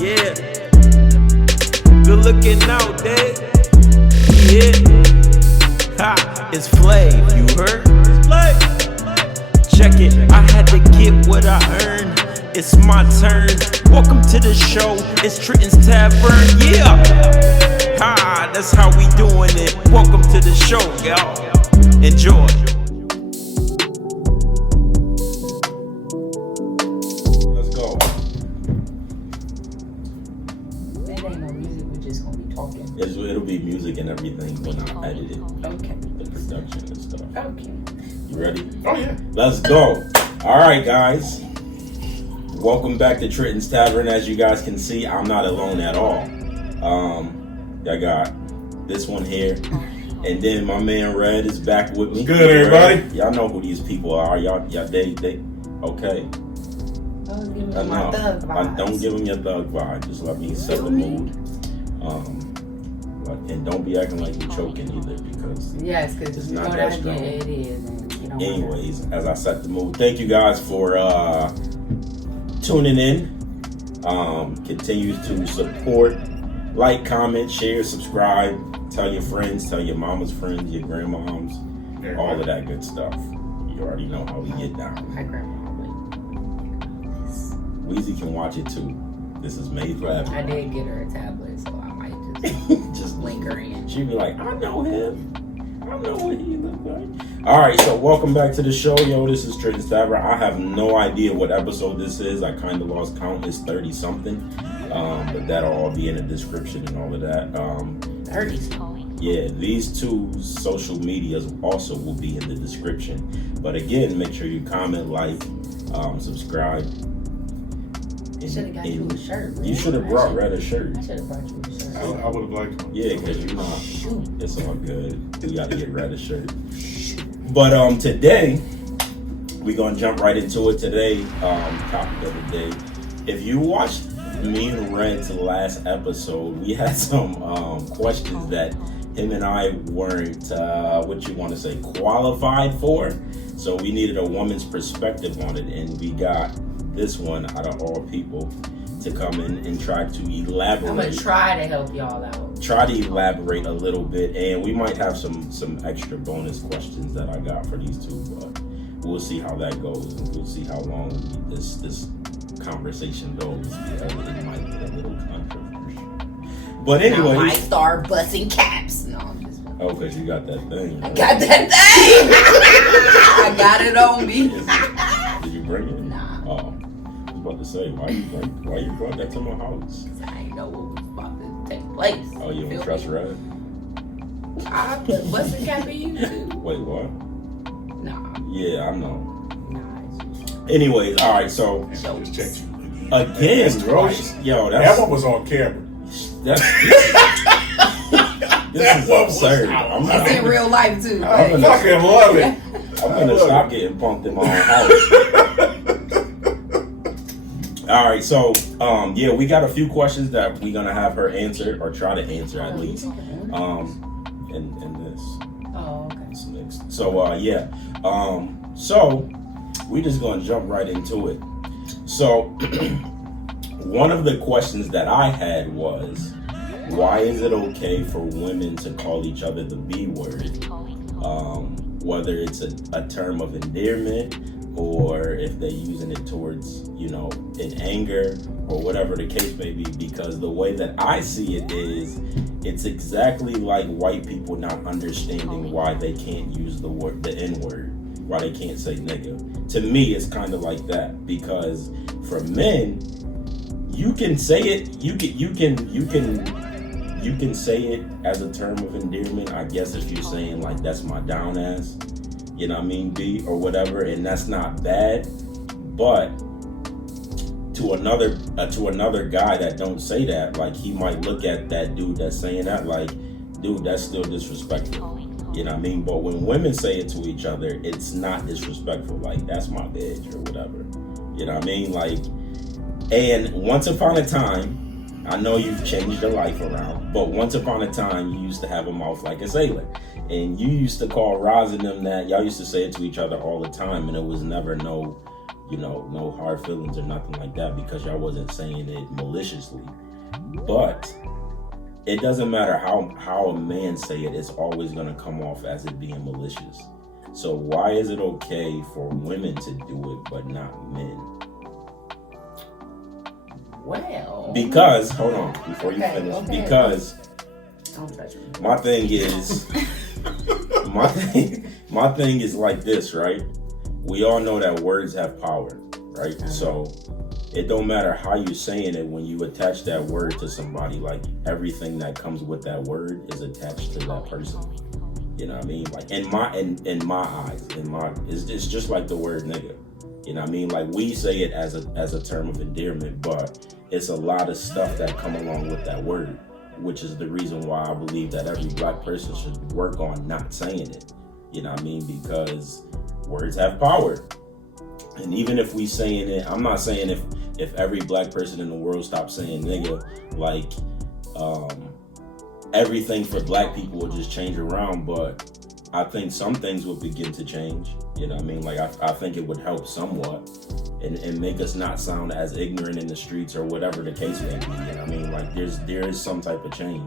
Yeah. Good looking out, Dave. Yeah. Ha, it's Flav, you heard? It's Flav. Check it, I had to get what I earned. It's my turn. Welcome to the show. It's Trenton's Tavern. Yeah. Ha, that's how we doing it. Welcome to the show, y'all. Enjoy. Let's go. That ain't no music, we're just gonna be talking. It'll be music and everything when I edit it. Okay. The production and stuff. Okay. You ready? Oh, yeah. Let's go. All right, guys. Welcome back to Trenton's Tavern. As you guys can see, I'm not alone at all. I got this one here. And then my man Redd is back with me. Good, everybody. Y'all know who these people are. Y'all, they, okay. I my thug vibes. Don't give them your thug vibe. Just let me set the mood. And don't be acting like you're choking either, because yes, because it's you know not that that strong. it is. And you don't Anyways, as I set the mood, thank you guys for tuning in. Continue to support, like, comment, share, subscribe, tell your friends, tell your mama's friends, your grandmoms, all of that good stuff. You already know how we get down. My grandma. Weezy can watch it too. This is made for everyone. I did get her a tablet, so I might just link her in. She'd be like, I know him. I know what he look like. Alright, so welcome back to the show. Yo, this is Trenton's Tavern. I have no idea what episode this is. I kind of lost count. It's 30 something. But that'll all be in the description and all of that. 30. Yeah, these two social medias also will be in the description. But again, make sure you comment, like, subscribe. Should have got you a shirt. You should have brought Redd a shirt. I should have brought you a shirt. I would have liked one. Yeah, because you know, it's all good. We got to get Redd a shirt. But today, we're going to jump right into it. Today, topic of the day. If you watched me and Redd's last episode, we had some questions that him and I weren't, qualified for. So we needed a woman's perspective on it, and we got this one out of all people to come in and try to elaborate. I'm gonna try to help y'all out. Try to elaborate a little bit, and we might have some extra bonus questions that I got for these two, but we'll see how that goes, and we'll see how long this conversation goes, because it might get a little controversial. But anyway, I might start busting caps. No, I'm just. Oh, because you got that thing. I got that thing. I got it on me. Did you bring it? Nah. Oh, I was about to say, why you brought that to my house? I didn't know what was about to take place. Oh, you don't trust Redd? I put busting cap in you too. Wait, what? Nah. Yeah, I know. Nah. Anyways, all right, so Just checked you again, twice. yo, That one was on camera. this That is one was absurd. out. It's in real life too. I fucking love it. I'm gonna stop getting punked in my own house. All right, so yeah, we got a few questions that we're gonna have her answer, or try to answer at least. And this. Oh, okay. It's mixed. So yeah. So we just gonna jump right into it. So one of the questions that I had was, why is it okay for women to call each other the B word? Whether it's a term of endearment, or if they're using it towards, in anger, or whatever the case may be. Because the way that I see it is, it's exactly like white people not understanding why they can't use the N-word, why they can't say nigga. To me, it's kind of like that, because for men, you can say it, you can say it as a term of endearment, I guess, if you're saying like, that's my down ass, you know what I mean, B, or whatever, and that's not bad. But to another guy that don't say that, like, he might look at that dude that's saying that like, dude, that's still disrespectful, you know what I mean? But when women say it to each other, it's not disrespectful, like, that's my bitch or whatever, you know what I mean? Like, and once upon a time, I know you've changed your life around, but once upon a time, you used to have a mouth like a sailor. And you used to call Roz and them that, y'all used to say it to each other all the time, and it was never no, no hard feelings or nothing like that because y'all wasn't saying it maliciously. But it doesn't matter how a man say it, it's always gonna come off as it being malicious. So why is it okay for women to do it but not men? Well, because hold on before you finish. Okay. Because don't touch me. my thing is my thing is like this, right? We all know that words have power, right? Uh-huh. So it don't matter how you're saying it when you attach that word to somebody. Like everything that comes with that word is attached to that person. You know what I mean? Like in my eyes, it's just like the word nigga. You know what I mean? Like we say it as a term of endearment, but it's a lot of stuff that come along with that word, which is the reason why I believe that every black person should work on not saying it. You know what I mean? Because words have power. And even if we saying it, I'm not saying if every black person in the world stopped saying nigga, like everything for black people will just change around, but I think some things will begin to change. You know what I mean? Like I think it would help somewhat and make us not sound as ignorant in the streets or whatever the case may be. You know what I mean? Like there is some type of change,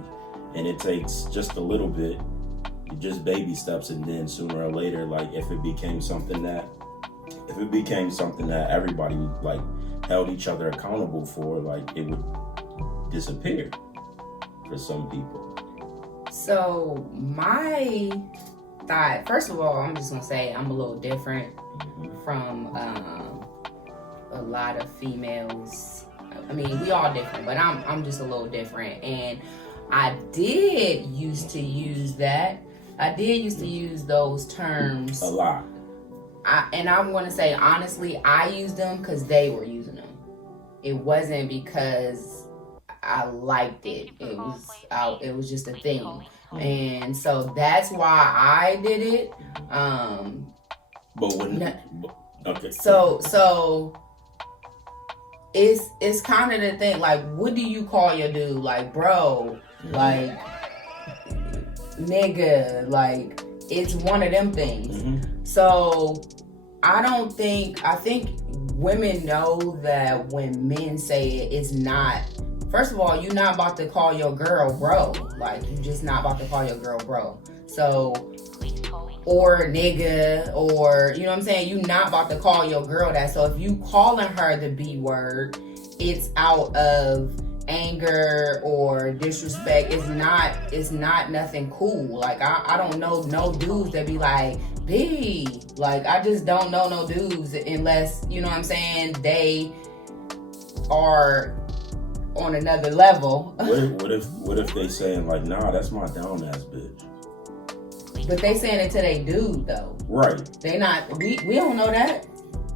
and it takes just a little bit, just baby steps, and then sooner or later, like if it became something that everybody like held each other accountable for, like it would disappear for some people. So my thought, first of all, I'm just gonna say I'm a little different from a lot of females. I mean, we all different, but I'm just a little different. And I did used to use that. I did used to use those terms a lot. And I'm going to say, honestly, I used them because they were using them. It wasn't because I liked it. It was just a thing. And so that's why I did it. But when okay. So it's kind of the thing. Like, what do you call your dude? Like, bro, like, nigga, like, it's one of them things. So I think women know that when men say it, it's not, first of all, you're not about to call your girl bro. Like, you're just not about to call your girl bro. So, or nigga, or, you know what I'm saying? You're not about to call your girl that. So if you calling her the B word, it's out of anger or disrespect. It's not nothing cool. Like, I don't know no dudes that be like, B. Like, I just don't know no dudes unless, you know what I'm saying, they are on another level. What if they saying like, nah, that's my down ass bitch? But they saying it to they dude though. Right. They not, we don't know that.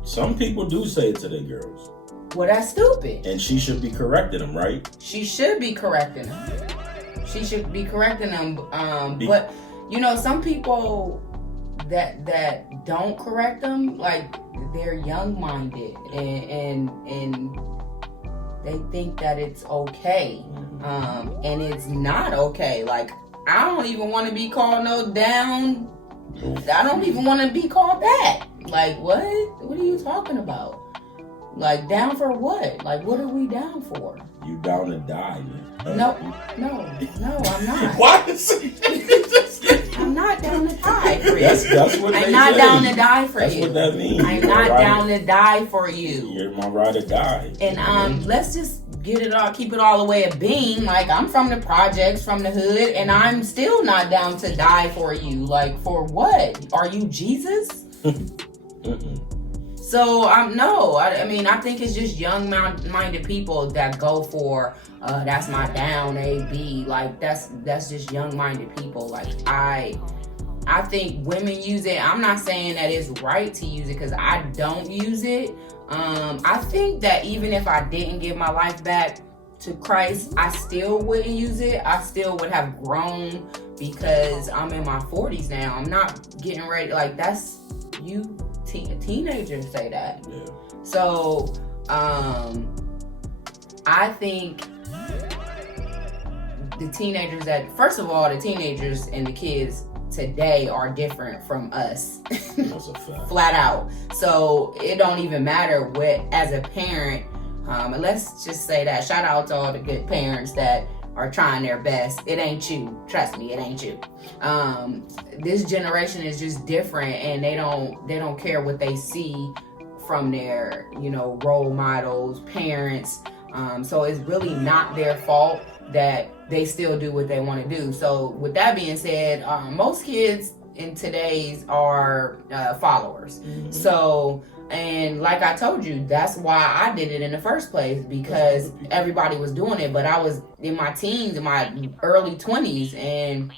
Some people do say it to their girls. Well, that's stupid. And she should be correcting them, right? She should be correcting them. But you know, some people that don't correct them, like, they're young-minded and they think that it's okay, and it's not okay. Like, I don't even want to be called no down. I don't even want to be called that. Like, what are you talking about? Like, down for what? Like, what are we down for? You down to die, man. No, I'm not. What? I'm not down to die for you. That's what I'm not down to die for you. That's what that means. I'm not down to die for you. You're my ride or die. And let's just get it all, keep it all the way a beam. Like, I'm from the projects, from the hood, and I'm still not down to die for you. Like, for what? Are you Jesus? So, I mean, I think it's just young-minded people that go for, that's my down, A, B. Like, that's just young-minded people. Like, I think women use it. I'm not saying that it's right to use it because I don't use it. I think that even if I didn't give my life back to Christ, I still wouldn't use it. I still would have grown because I'm in my 40s now. I'm not getting ready. Like, that's you. Teenagers say that. Yeah. So I think the teenagers and the kids today are different from us. That's a fact. Flat out. So it don't even matter what, as a parent, and let's just say that, shout out to all the good parents that are trying their best. It ain't you. Trust me, it ain't you. This generation is just different, and they don't care what they see from their, role models, parents. So it's really not their fault that they still do what they want to do. So with that being said, most kids in today's are followers. Mm-hmm. So, and like I told you, that's why I did it in the first place, because everybody was doing it. But I was in my teens, in my early 20s, and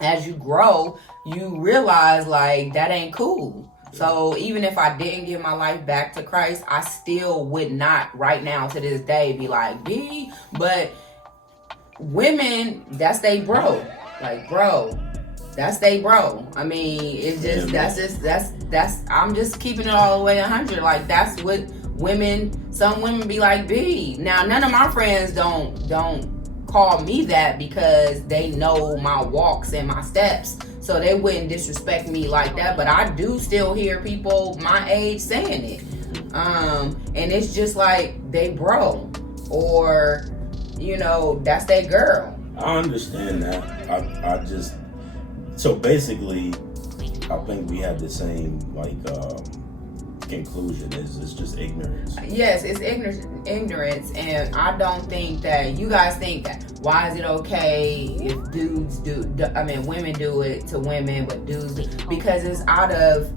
as you grow, you realize like that ain't cool. So even if I didn't give my life back to Christ, I still would not right now to this day be like, but women, that's they bro. Like, bro, that's they bro. I mean, it's just, that's, I'm just keeping it all the way 100. Like, that's what some women be like, Now, none of my friends don't call me that because they know my walks and my steps. So they wouldn't disrespect me like that. But I do still hear people my age saying it. And it's just like, they bro. Or, that's their girl. I understand that. So basically, I think we have the same, conclusion. It's just ignorance. Yes, it's ignorance. And I don't think that, you guys think that, why is it okay if women do it to women, but dudes do? Because it's out of,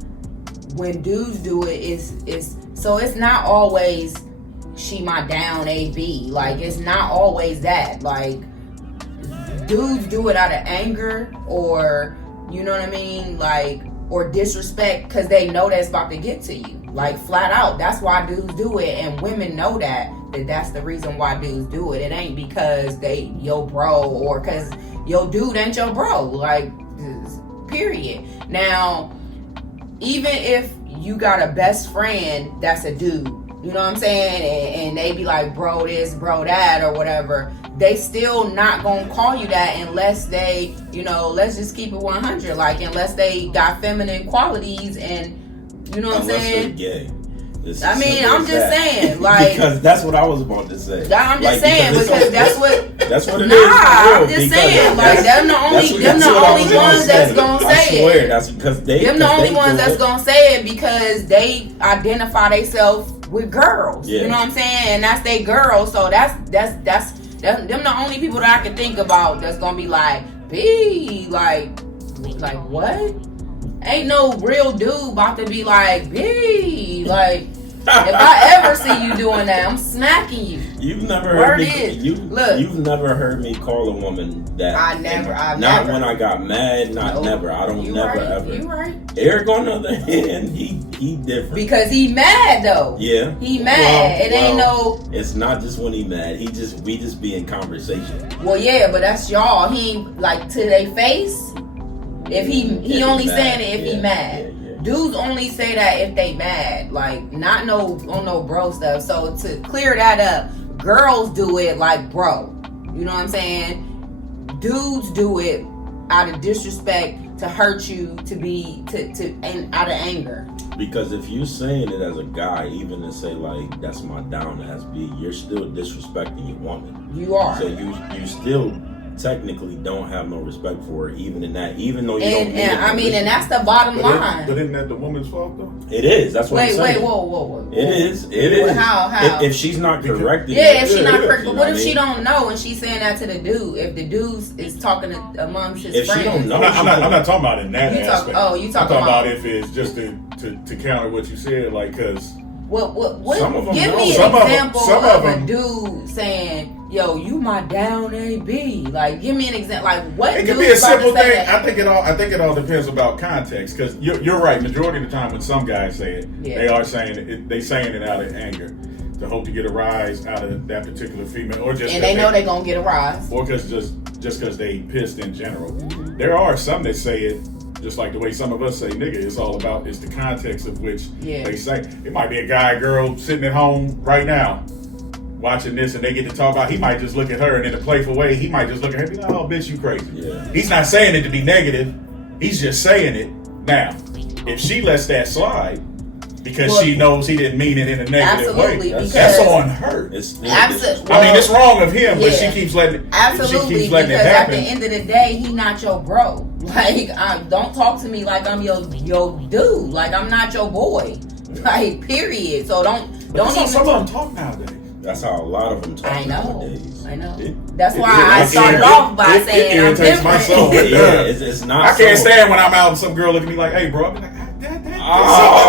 when dudes do it, it's not always, she my down AB. Like, it's not always that. Like, dudes do it out of anger, or, you know what I mean? Like, or disrespect, because they know that's about to get to you. Like, flat out. That's why dudes do it. And women know that's the reason why dudes do it. It ain't because they your bro, or because your dude ain't your bro. Like, period. Now, even if you got a best friend that's a dude, you know what I'm saying? And they be like, bro this, bro that, or whatever. They still not gonna call you that unless they, let's just keep it 100. Like, unless they got feminine qualities, and you know what I'm saying? Unless they're gay. I'm just saying, like, because that's what I was about to say. I'm just saying, because that's what it is. I'm just saying, like, them the only ones that's gonna say it. I swear, that's because them the only ones that's gonna say it, because they identify themselves with girls. Yeah. You know what I'm saying? And that's they girls. So that's them the only people that I can think about that's gonna be like, like what? Ain't no real dude about to be like, like, if I ever see you doing that, I'm smacking you. You've never heard me. You've never heard me call a woman that. I've never. When I got mad. Never. I don't ever. You right. Eric, on the other hand, he different. Because he mad though. Yeah. He mad. Ain't no. It's not just when he mad. We just be in conversation. Well, yeah, but that's y'all. He ain't like to their face. If he only saying it if he mad. Dudes only say that if they mad, like, not on no bro stuff. So to clear that up, girls do it like bro. You know what I'm saying? Dudes do it out of disrespect, to hurt you, and out of anger. Because if you're saying it as a guy, even to say like that's my down ass B, you're still disrespecting your woman. You are. So you still technically don't have no respect for her, even though you don't. And that's the bottom line. But isn't that the woman's fault though? It is. That's what I'm saying. Whoa. It is. How? If she's not corrected. Yeah, if she's not corrected. But what if she don't know and she's saying that to the dude? If the dude is talking amongst his friends. If she don't know, I'm not talking about in that aspect. I'm talking about if it's just to counter what you said, like, because. What? Give me an example of a dude saying, "Yo, you my down AB." Like, give me an example. Like, what? It could be a simple thing. I think it all depends about context. Because you're right. Majority of the time, when some guys say it, they are saying it. They saying it out of anger, to hope to get a rise out of that particular female, or just and they know they're gonna get a rise, or because just because they pissed in general. Mm-hmm. There are some that say it. Just like the way some of us say nigga, it's all about the context of which they say. It might be a guy, girl sitting at home right now watching this, and they get to talk about, he might just look at her, and in a playful way, he might just look at her and be like, oh, bitch, you crazy. Yeah. He's not saying it to be negative, He's just saying it. Now, if she lets that slide because she knows he didn't mean it in a negative way, that's on her. Absolutely. I mean, it's wrong of him, but she keeps letting it. Absolutely, she keeps letting because it happen. at the end of the day, he not your bro. Like, don't talk to me like I'm your dude. Like, I'm not your boy. Like, period. So don't that's even. How some of them talk nowadays. That's how a lot of them talk nowadays. I know. It, that's why I started off by saying I'm different. My soul. It's not. I can't stand when I'm out and some girl look at me like, "Hey, bro," I'm like,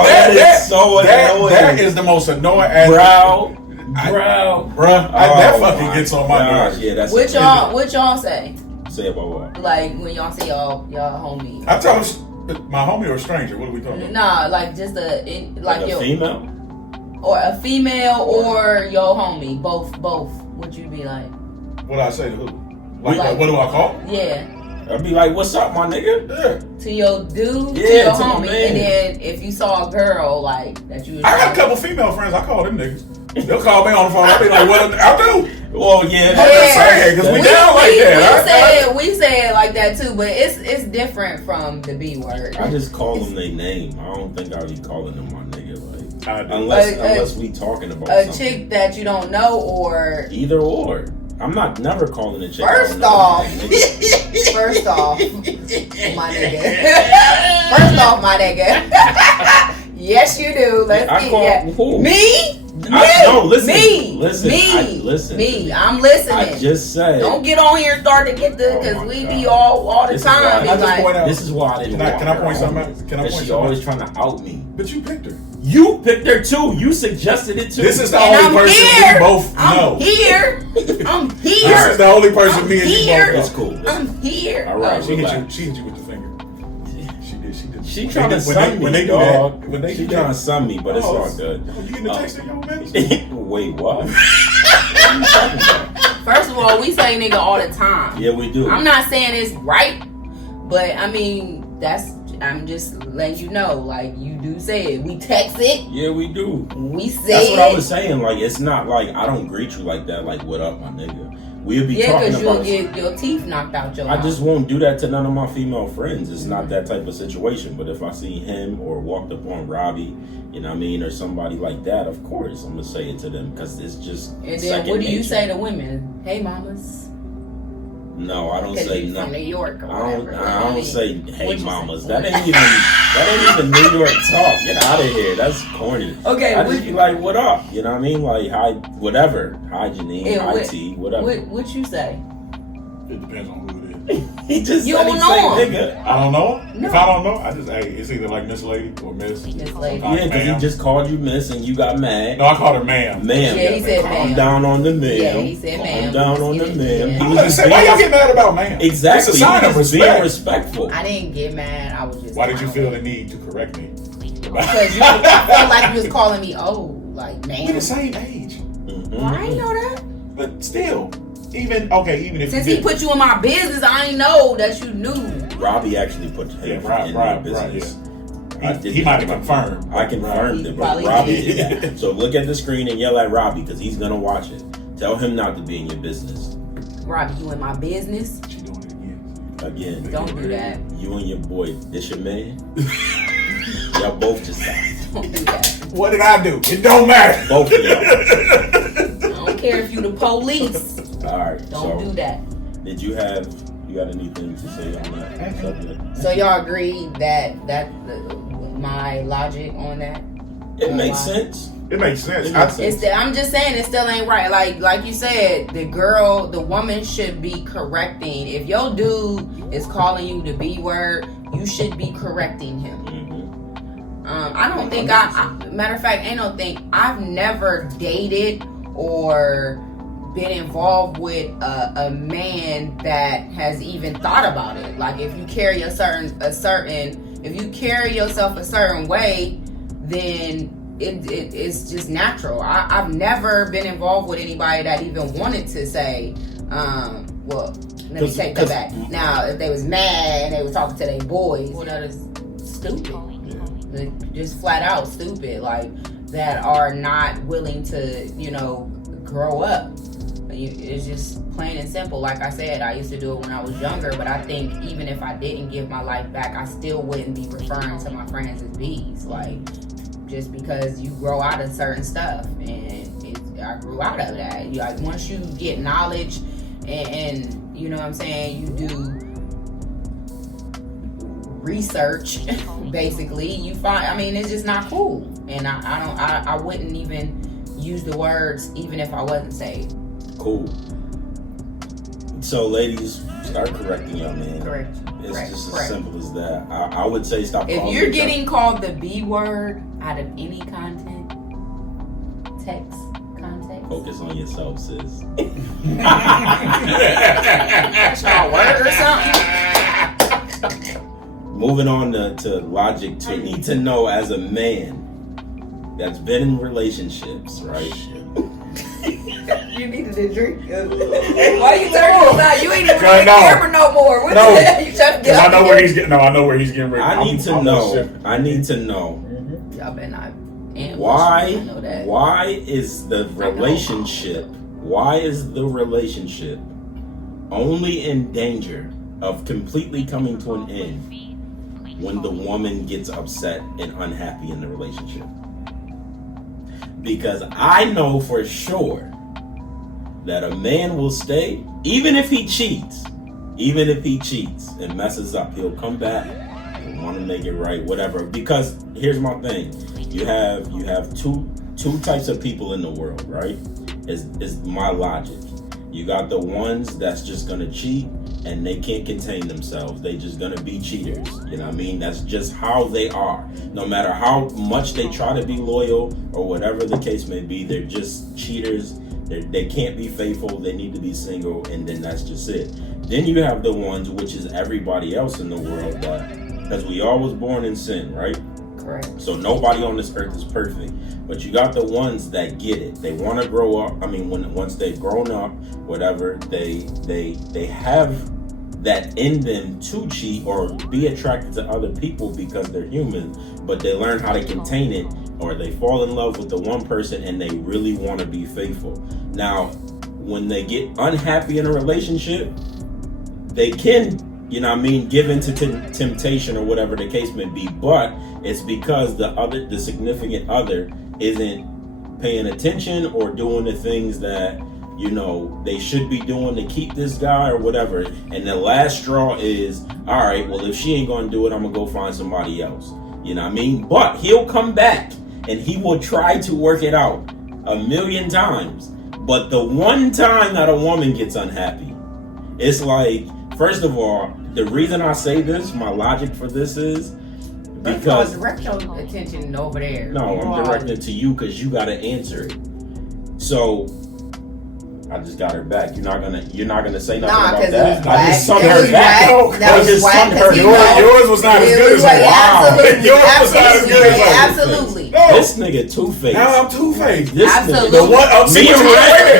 that is the most annoying. Bro. That fucking gets on my nerves. Yeah, that's what y'all say? Say about what? Like when y'all say y'all homie. I tell them my homie or a stranger. What are we talking about? Nah, like just a female. Or a female or your homie, both. Would you be like? What I say to who? Like what do I call? Yeah. I'd be like, "What's up, my nigga?" Yeah. To your dude, to yeah, your to homie, and then if you saw a girl like that, you. I got a couple female friends. I call them niggas. They'll call me on the phone. I'll be like, "What I do?" Well, yeah, because we down like that. We say it like that too, but it's different from the B word. I just call them their name. I don't think I'll be calling them my nigga. Like, unless we talking about a something. chick that you don't know, or either or. I'm never calling a chick. First off, my nigga. First off, my nigga. Yes, you do. Let's see. Who? Me. Listen. Me. I'm listening. I just said. Don't get on here and start to get the because we be all the time. This is why I didn't. Can I point something out? Can I point something out? She always trying to out me. But you picked her. You picked her too. You suggested it too. This is the only person we both know. I'm here. This is the only person me and you both know. It's cool. I'm here. All right. She hit you with the finger. She did. She trying to sun me, dog. She trying to sun me, but it's all good. You getting the text in your message? Wait, what? What are you talking about? First of all, we say nigga all the time. Yeah, we do. I'm not saying it's right, but I mean I'm just letting you know, like you do say it. We text it. Yeah, we do. We say That's what I was saying. Like, it's not like I don't greet you like that. Like, what up, my nigga? We'll be talking about. Yeah, because you'll get your teeth knocked out your mouth. I just won't do that to none of my female friends. It's not that type of situation. But if I see him or walked up on Robbie, you know what I mean, or somebody like that, of course I'm gonna say it to them because it's just. And then what do you say to women? Hey, mamas. No, I don't say nothing. From New York or I don't say hey mamas. That ain't even New York talk. Get out of here. That's corny. Okay. I just be like, what up? You know what I mean? Like, hi, whatever. Hi, Geanine. Hi, T. Whatever. What you say? It depends on who it is. He just you don't know him. Nigga. I don't know him. No. If I don't know, I just it's either like Miss Lady or Miss. Miss Lady. Yeah, because he just called you Miss and you got mad. No, I called her ma'am. Ma'am. Yeah, he said ma'am. Calm down on the ma'am. Yeah, he said ma'am. Calm down on the ma'am. Yeah. He was just why y'all get mad about ma'am? Exactly. It's a sign of respect. Being respectful. I didn't get mad. I was just. Why did you feel the need to correct me? Because you felt like you was calling me old, like man. We're the same age. Mm-hmm. Well, I didn't know that. But still, even if since he put you in my business, I ain't know that you knew. Robbie actually put him in my business. Yeah. He might have confirmed. I confirmed it, but Robbie did that. So look at the screen and yell at Robbie because he's gonna watch it. Tell him not to be in your business. Robbie, you in my business? She doing it again. Don't do that. You and your boy, this your man? Y'all both just stopped. Don't do that. What did I do? It don't matter. Both of y'all. I don't care if you the police. All right. Don't do that. Did you got anything to say on that subject? So y'all agree that my logic on that? It makes sense. It makes sense. I'm just saying it still ain't right. Like you said, the woman should be correcting. If your dude is calling you the B word, you should be correcting him. Mm-hmm. I don't think matter of fact, I've never dated or been involved with a man that has even thought about it. Like if you carry if you carry yourself a certain way, then it's just natural. I've never been involved with anybody that even wanted to say, well, let me take that back. Now, if they was mad and they was talking to their boys, well, that is stupid. Just flat out stupid. Like, that are not willing to, grow up. It's just plain and simple. Like I said, I used to do it when I was younger, but I think even if I didn't give my life back, I still wouldn't be referring to my friends as B's. Like, just because you grow out of certain stuff, and I grew out of that. Like, once you get knowledge, and you know what I'm saying, you do research, basically, you find, I mean, it's just not cool. And I wouldn't even use the words even if I wasn't saved. Cool. So, ladies, start correcting your man. Correct. It's just as simple as that. I would say stop. If you're getting called the B word out of any content, text, context, focus on yourself, sis. That's your word or something. Moving on to logic, to need to know as a man that's been in relationships, right? You needed a drink. Why you turning this out? You ain't even on the camera no more. What no. the hell? You trying to get I know where he's getting. No, I know where he's getting ready. I need to know. Y'all better not. Why is the relationship only in danger of completely coming to an end when the woman gets upset and unhappy in the relationship? Because I know for sure that a man will stay, even if he cheats and messes up, he'll come back and want to make it right, whatever. Because here's my thing: you have two types of people in the world, right? Is my logic. You got the ones that's just gonna cheat and they can't contain themselves. They just gonna be cheaters. You know what I mean? That's just how they are. No matter how much they try to be loyal or whatever the case may be, they're just cheaters. They can't be faithful. They need to be single, and then that's just it. Then you have the ones, which is everybody else in the world, because we all was born in sin, right? Correct. So nobody on this earth is perfect. But you got the ones that get it. They want to grow up. I mean, once they've grown up, whatever, they have that in them to cheat or be attracted to other people because they're human, but they learn how to contain it, or they fall in love with the one person and they really want to be faithful. Now, when they get unhappy in a relationship, they can, you know what I mean, give into temptation or whatever the case may be, but it's because the significant other isn't paying attention or doing the things that, you know, they should be doing to keep this guy or whatever. And the last straw is, all right, well, if she ain't gonna do it, I'm gonna go find somebody else. You know what I mean? But he'll come back and he will try to work it out 1,000,000 times. But the one time that a woman gets unhappy, it's like, first of all, the reason I say this, my logic for this is because direct your attention over there. No, I'm directing it to you because you gotta answer it. So I just got her back. You're not gonna say nothing about that. I just sung her back. Yours was not as good as mine. Wow. Yours was not as good as mine. Absolutely. This nigga two-faced. Now I'm two-faced. Absolutely.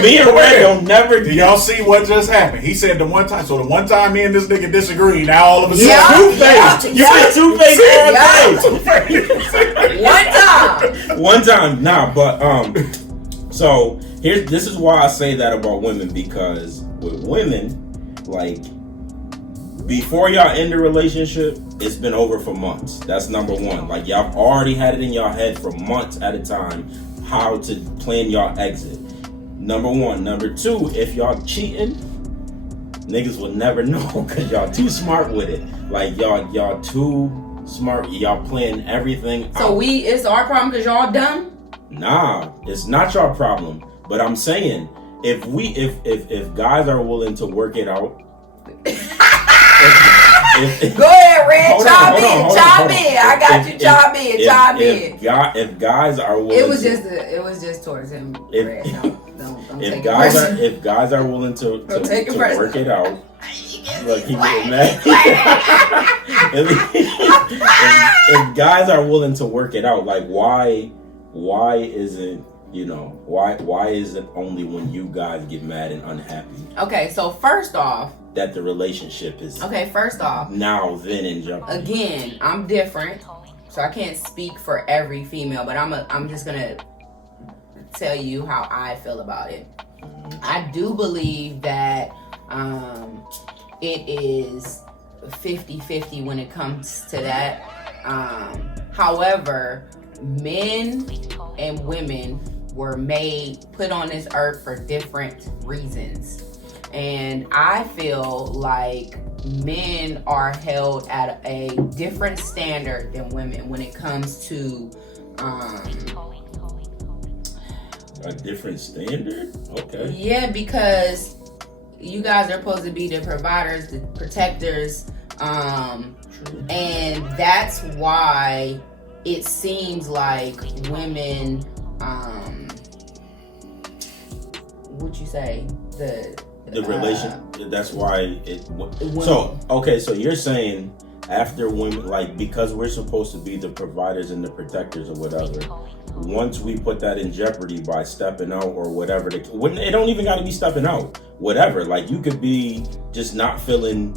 Me and Red don't never. Do y'all see what just happened? He said the one time. So the one time me and this nigga disagree. Now all of a sudden, two-faced. You said two-faced. One time. Nah, but so this is why I say that about women, because with women, like, before y'all end a relationship, it's been over for months. That's number one. Like, y'all already had it in y'all head for months at a time how to plan y'all exit. Number one. Number two, if y'all cheating, niggas will never know because y'all too smart with it. Like, y'all too smart. Y'all plan everything out. So it's our problem because y'all dumb? Nah, it's not your problem. But I'm saying, if guys are willing to work it out. Go ahead, Red. Chime in. I got you. Chime in. If guys are willing, it was just towards him. Red. Don't if guys are willing to work it out. Look, he getting mad. if guys are willing to work it out, like, why isn't, you know, why is it only when you guys get mad and unhappy? Okay, so first off, that the relationship is now then in jeopardy. Again, I'm different, so I can't speak for every female, but I'm just gonna tell you how I feel about it. I do believe that it is 50-50 when it comes to that. However, men and women were put on this earth for different reasons. And I feel like men are held at a different standard than women when it comes to a different standard? Okay. Yeah, because you guys are supposed to be the providers, the protectors, and that's why it seems like women, what'd you say? The relation, that's why so you're saying after women, like, because we're supposed to be the providers and the protectors or whatever, once we put that in jeopardy by stepping out or whatever, it don't even got to be stepping out, whatever, like you could be just not feeling,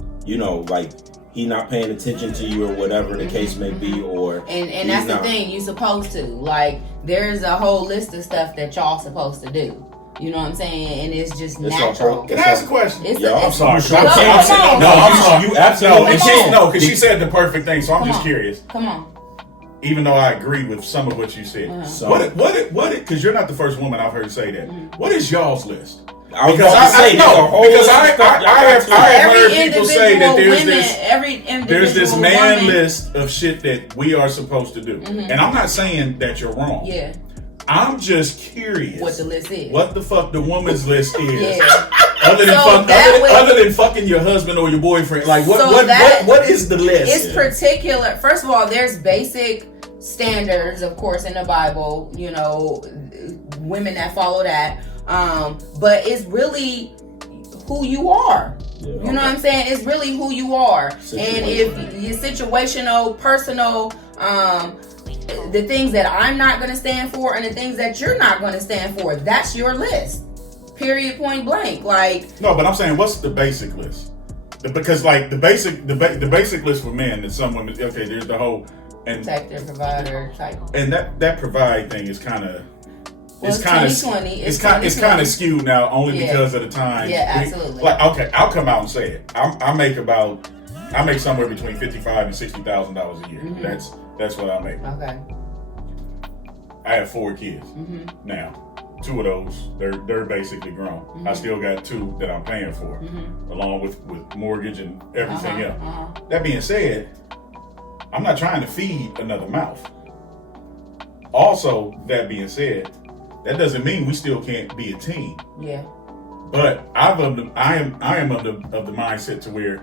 like he not paying attention to you or whatever the case may be, or and that's the thing, you supposed to, like, there's a whole list of stuff that y'all supposed to do. You know what I'm saying? And it's just natural. Can I ask a question? I'm sorry. I'm sorry. You absolutely no, because she said the perfect thing, so I'm just curious. Come on. Even though I agree with some of what you said. Uh-huh. What, because you're not the first woman I've heard say that. Mm-hmm. What is y'all's list? Because I have heard people say that there's this man woman list of shit that we are supposed to do. Mm-hmm. And I'm not saying that you're wrong. Yeah. I'm just curious what the list is. What the fuck the woman's list is. Yeah. Other than fucking your husband or your boyfriend. Like what is the list? It's particular. First of all, there's basic standards, of course, in the Bible, women that follow that. But it's really who you are. Yeah, you know what I'm saying? It's really who you are. And if your situational, personal, the things that I'm not going to stand for and the things that you're not going to stand for, that's your list. Period, point blank. Like, no, but I'm saying, what's the basic list? Because like the basic list for men and some women, okay, there's the whole protector, provider type. And that provide thing is kind of it's kind of skewed now, only because of the time. Yeah, absolutely. Like, okay, I'll come out and say it. I make somewhere between $55,000 and $60,000 a year. Mm-hmm. That's what I make. Okay. I have 4 kids now. 2 of those, they're basically grown. I still got 2 that I'm paying for, along with mortgage and everything else. That being said, I'm not trying to feed another mouth. Also, that being said, that doesn't mean we still can't be a team. Yeah. But I am of the mindset to where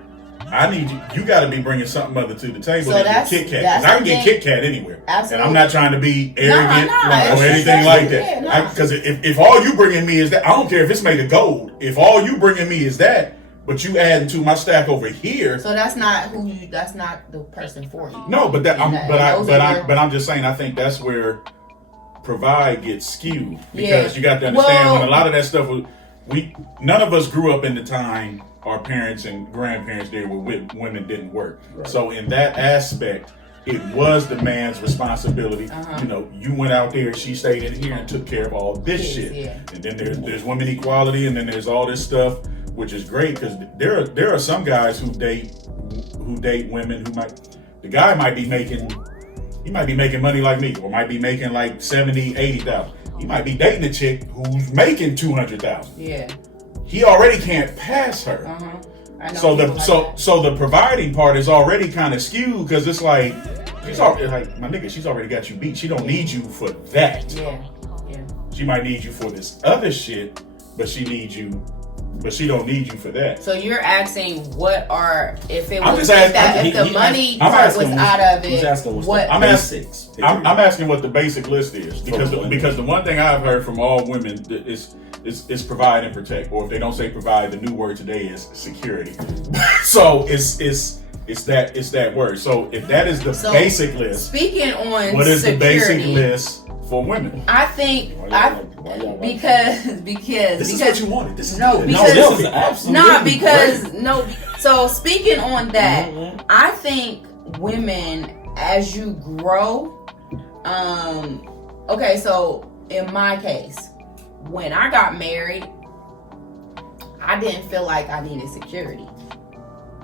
I need you. You got to be bringing something other to the table than Kit Kat. Because I can get Kit Kat anywhere. Absolutely. And I'm not trying to be arrogant or anything exactly like that. Because if all you bringing me is that, I don't care if it's made of gold. If all you bringing me is that, but you adding to my stack over here. So that's not that's not the person for you. No, but I'm just saying, I think that's where provide gets skewed, because you got to understand when a lot of that stuff none of us grew up in the time our parents and grandparents did where women didn't work. Right. So in that aspect, it was the man's responsibility. You went out there, she stayed in here and took care of all this shit. Yeah. And then there's women equality, and then there's all this stuff, which is great, because there are some guys who date women the guy might be making money like me, or might be making like $70,000-$80,000. He might be dating a chick who's making $200,000. Yeah. He already can't pass her. I know so the providing part is already kind of skewed, because it's like she's already like, my nigga, she's already got you beat. She don't need you for that. Yeah. She might need you for this other shit, but she don't need you for that. So you're asking if the money part was out of it, I'm asking what the basic list is, because the one thing I've heard from all women is provide and protect, or if they don't say provide, the new word today is security. So it's that word. So if that is the basic list, speaking on what is security, the basic list for women? I think because this is what you wanted. This is So speaking on that, I think women, as you grow, okay, so in my case, when I got married, I didn't feel like I needed security.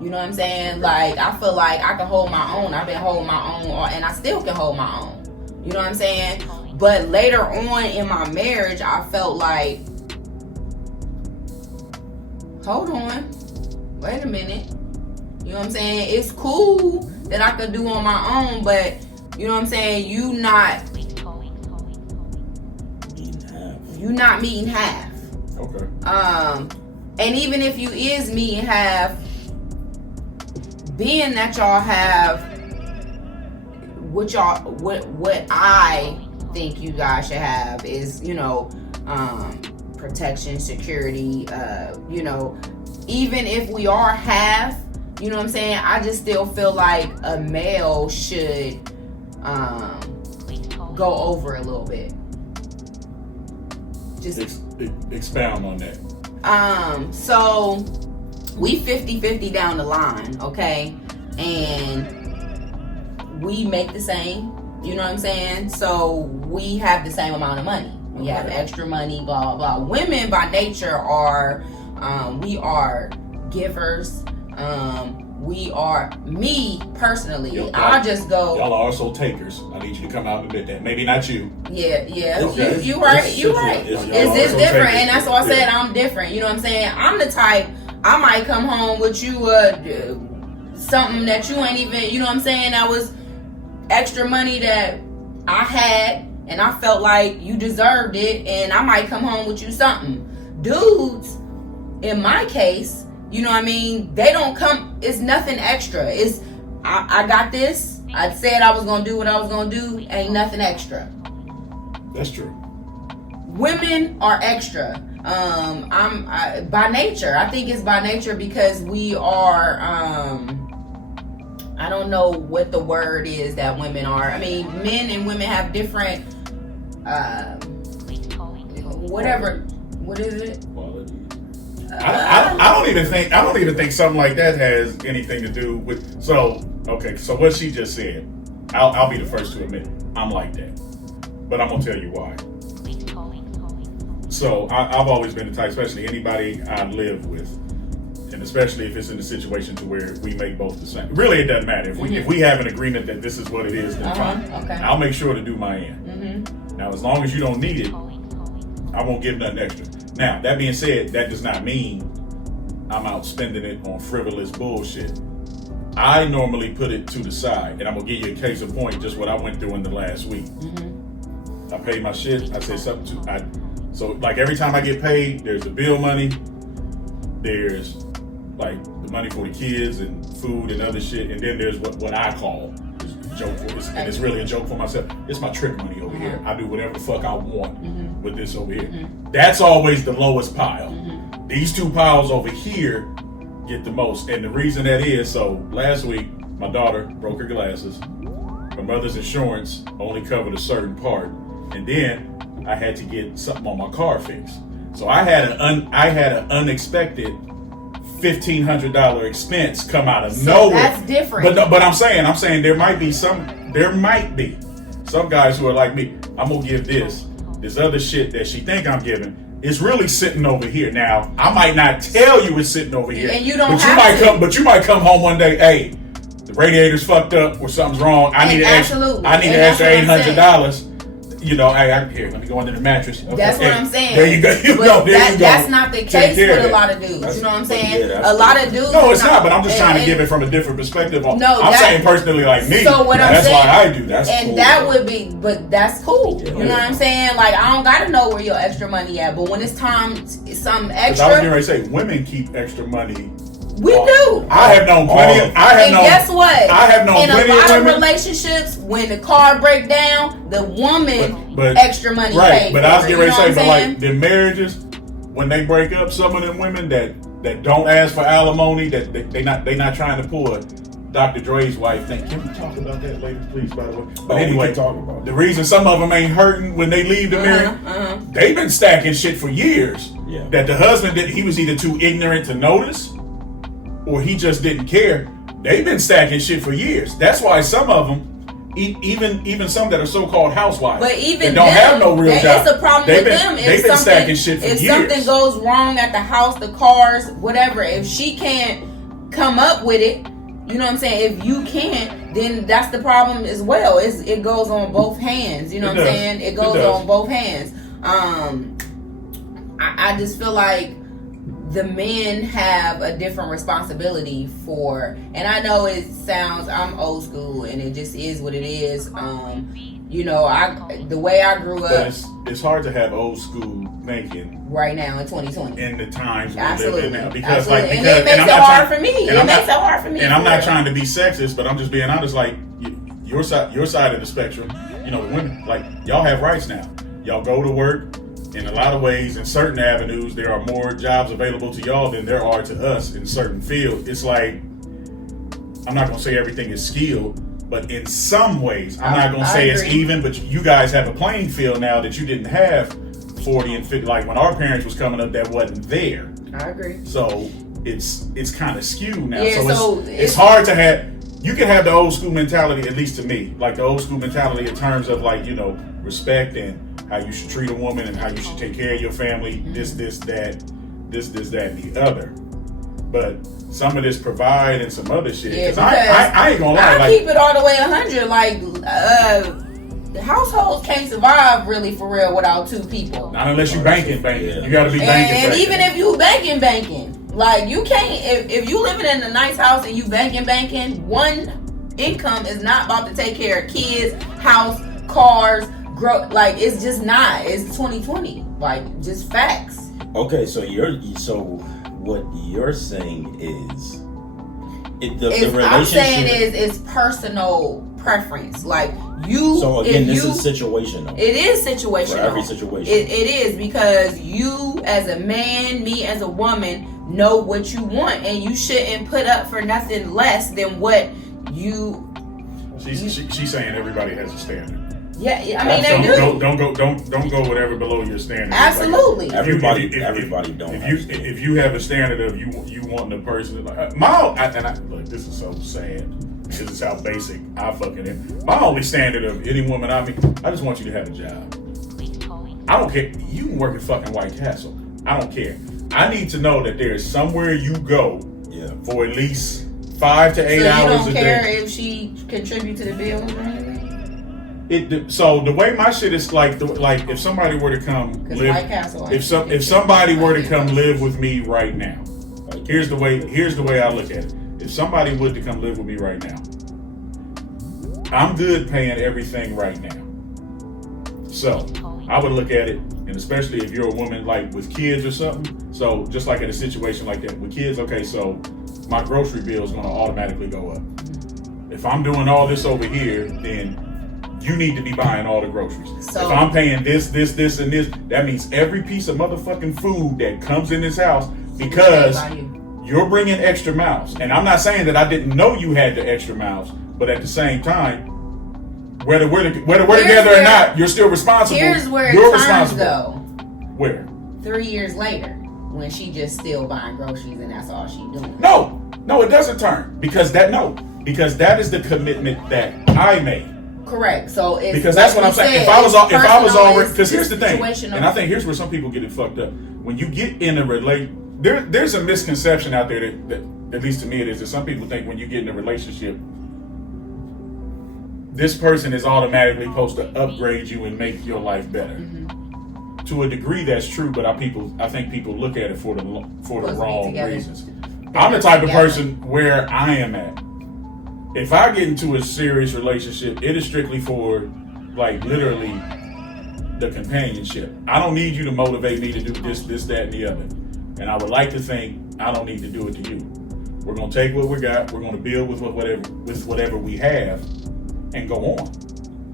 You know what I'm saying? Like, I feel like I can hold my own. I've been holding my own, and I still can hold my own. You know what I'm saying? But later on in my marriage, I felt like, hold on, wait a minute. You know what I'm saying? It's cool that I could do on my own, but you know what I'm saying? You not meeting half. Okay. And even if you is meeting half, being that y'all have what I think you guys should have is, you know, protection, security, you know, even if we are half, you know what I'm saying, I just still feel like a male should go over a little bit. Just expound on that. So we 50-50 down the line, okay? And we make the same, you know what I'm saying? So we have the same amount of money. We have extra money, blah, blah, blah. Women by nature are, we are givers. We are, me personally, I'll just go. Y'all are also takers. I need you to come out and admit that. Maybe not you. Yeah. You right. It's different. And that's why I said I'm different. You know what I'm saying? I'm the type, I might come home with you something that you ain't even, you know what I'm saying, that was extra money that I had and I felt like you deserved it, and I might come home with you something. Dudes, in my case, you know what I mean, they don't come, it's nothing extra. It's I got this, I said I was gonna do what I was gonna do, ain't nothing extra. That's true. Women are extra. By nature, I think it's by nature because we are, I don't know what the word is that women are. I mean, men and women have different, whatever. What is it? I don't even think something like that has anything to do with. So what she just said, I'll be the first to admit I'm like that, but I'm gonna tell you why. So I've always been the type, especially anybody I live with, and especially if it's in a situation to where we make both the same. Really, it doesn't matter if we have an agreement that this is what it is. Then fine. Okay. I'll make sure to do my end. Mm-hmm. Now, as long as you don't need it, I won't give nothing extra. Now, that being said, that does not mean I'm out spending it on frivolous bullshit. I normally put it to the side, and I'm gonna give you a case in point, just what I went through in the last week. I paid my shit. I said something to. So like every time I get paid, there's the bill money, there's like the money for the kids and food and other shit, and then there's what I call joke, and it's really a joke for myself. It's my trick money over here. I do whatever the fuck I want with this over here. That's always the lowest pile. These two piles over here get the most, and the reason that is, so last week my daughter broke her glasses. Her mother's insurance only covered a certain part, and then I had to get something on my car fixed. So I had an unexpected $1,500 expense come out of nowhere. That's different. But I'm saying there might be some guys who are like me. I'm gonna give this other shit that she think I'm giving. It's really sitting over here. Now I might not tell you it's sitting over here, and you don't have to. But you might come home one day, hey, the radiator's fucked up or something's wrong. I need an extra $800. You know, here, let me go under the mattress. Okay, that's what I'm saying. There you go. You go. That's not the case with a lot of dudes. You know what I'm saying? A lot of dudes. No, it's not. But I'm just trying to give it from a different perspective. I'm saying personally, like me. So what I'm that's saying, why I do. That's and cool, that would be, but that's cool. You know what I'm saying? Like I don't gotta know where your extra money at, but when it's time, some extra. I was getting ready to say, women keep extra money. We do. I have known plenty. Guess what? I have known plenty of women. In a lot of relationships, when the car break down, the woman extra money right. paid. But I was getting ready to say, but like the marriages, when they break up, some of them women that don't ask for alimony, that they not trying to pull a Dr. Dre's wife thing. Can we talk about that later, please? By the way. But anyway, the reason some of them ain't hurting when they leave the marriage, they've been stacking shit for years. Yeah. That the husband he was either too ignorant to notice, or he just didn't care. They've been stacking shit for years. That's why some of them even some that are so-called housewives, but even that don't have no real job. It's a problem with them. They've been stacking shit for years. If something goes wrong at the house, the cars, whatever, if she can't come up with it, you know what I'm saying? If you can't, then that's the problem as well. It goes on both hands. You know what I'm saying? It goes on both hands. I just feel like the men have a different responsibility for, and I know it sounds, I'm old school and it just is what it is. You know, the way I grew up. But it's hard to have old school thinking right now in 2020. In the times we Absolutely. live in now. Because Absolutely. And it makes it hard for me. It makes it hard for me. And I'm not trying to be sexist, but I'm just being honest, like your side of the spectrum, you know, women, like y'all have rights now. Y'all go to work. In a lot of ways, in certain avenues, there are more jobs available to y'all than there are to us in certain fields. It's like, I'm not going to say everything is skilled, but in some ways, I'm not going to say it's even, but you guys have a playing field now that you didn't have 40 and 50. Like when our parents was coming up, that wasn't there. I agree. So it's kind of skewed now. Yeah, so it's hard to have, you can have the old school mentality, at least to me, like the old school mentality in terms of like, you know, respect and how you should treat a woman and how you should take care of your family, this, that, and the other. But some of this provide and some other shit. Yeah, because I ain't gonna lie. I keep it all the way 100. Like, the households can't survive really for real without two people. Not unless you banking. Yeah. You gotta be banking. And even if you banking. Like, you can't, if you living in a nice house and you banking, one income is not about to take care of kids, house, cars, like it's just not. It's 2020. Like, just facts. Okay, so what you're saying is the relationship. I'm saying is personal preference. Like you. So again, this is situational. It is situational. For every situation. It is because you as a man, me as a woman, know what you want, and you shouldn't put up for nothing less than what you. She's saying everybody has a standard. Yeah, I mean they do. Don't go whatever below your standard. Absolutely. Like, everybody don't. If you have a standard of you wanting a person like look, this is so sad because it's how basic I fucking am. My only standard of any woman I just want you to have a job. I don't care. You can work at fucking White Castle. I don't care. I need to know that there is somewhere you go for at least 5 to 8 hours a day. So you don't care if she contribute to the bills or anything? So the way my shit is like if somebody were to come live, if somebody were to come live with me right now, here's the way I look at it. If somebody would to come live with me right now, I'm good paying everything right now. So I would look at it, and especially if you're a woman like with kids or something. So just like in a situation like that with kids, okay, so my grocery bill is going to automatically go up. If I'm doing all this over here, then you need to be buying all the groceries. So, if I'm paying this, and this, that means every piece of motherfucking food that comes in this house, because you're bringing extra mouths. And I'm not saying that I didn't know you had the extra mouths, but at the same time, whether we're together or not, you're still responsible. Here's where you're it turns, responsible. though. Where? 3 years later, when she just still buying groceries and that's all she doing. No, it doesn't turn because that is the commitment that I made. Correct. So it's because that's what I'm saying. If I was already, because here's the thing, and I think here's where some people get it fucked up. When you get in a there's a misconception out there that at least to me it is that some people think when you get in a relationship, this person is automatically supposed to upgrade you and make your life better. Mm-hmm. To a degree, that's true, but I think people look at it for the wrong reasons. I'm the type of person where I am at. If I get into a serious relationship, it is strictly for, like, literally the companionship. I don't need you to motivate me to do this, that, and the other. And I would like to think I don't need to do it to you. We're going to take what we got. We're going to build with whatever we have and go on.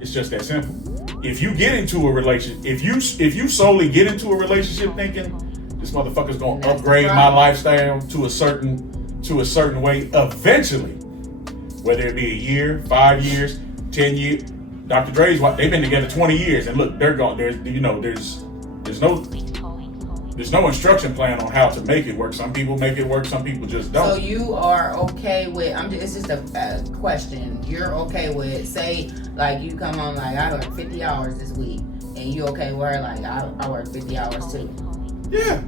It's just that simple. If you get into a relationship, if you solely get into a relationship thinking this motherfucker's going to upgrade my lifestyle to a certain way eventually, whether it be a year, 5 years, 10 years. Dr. Dre's, they've been together 20 years, and look, they're gone. There's no There's no instruction plan on how to make it work. Some people make it work, some people just don't. So you are okay with? It's just a question. You're okay with, say, like you come on like I work 50 hours this week, and you okay with her like I work 50 hours too? Yeah,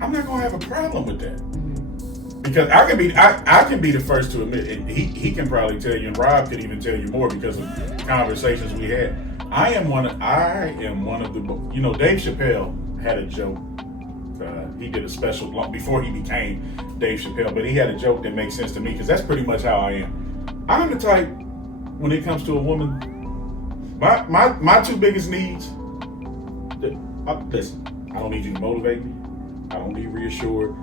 I'm not gonna have a problem with that. Because I can be the first to admit, and he can probably tell you, and Rob could even tell you more because of conversations we had. I am one of the, Dave Chappelle had a joke. He did a special before he became Dave Chappelle, but he had a joke that makes sense to me because that's pretty much how I am. I'm the type, when it comes to a woman, my two biggest needs. Listen, I don't need you to motivate me. I don't need reassured.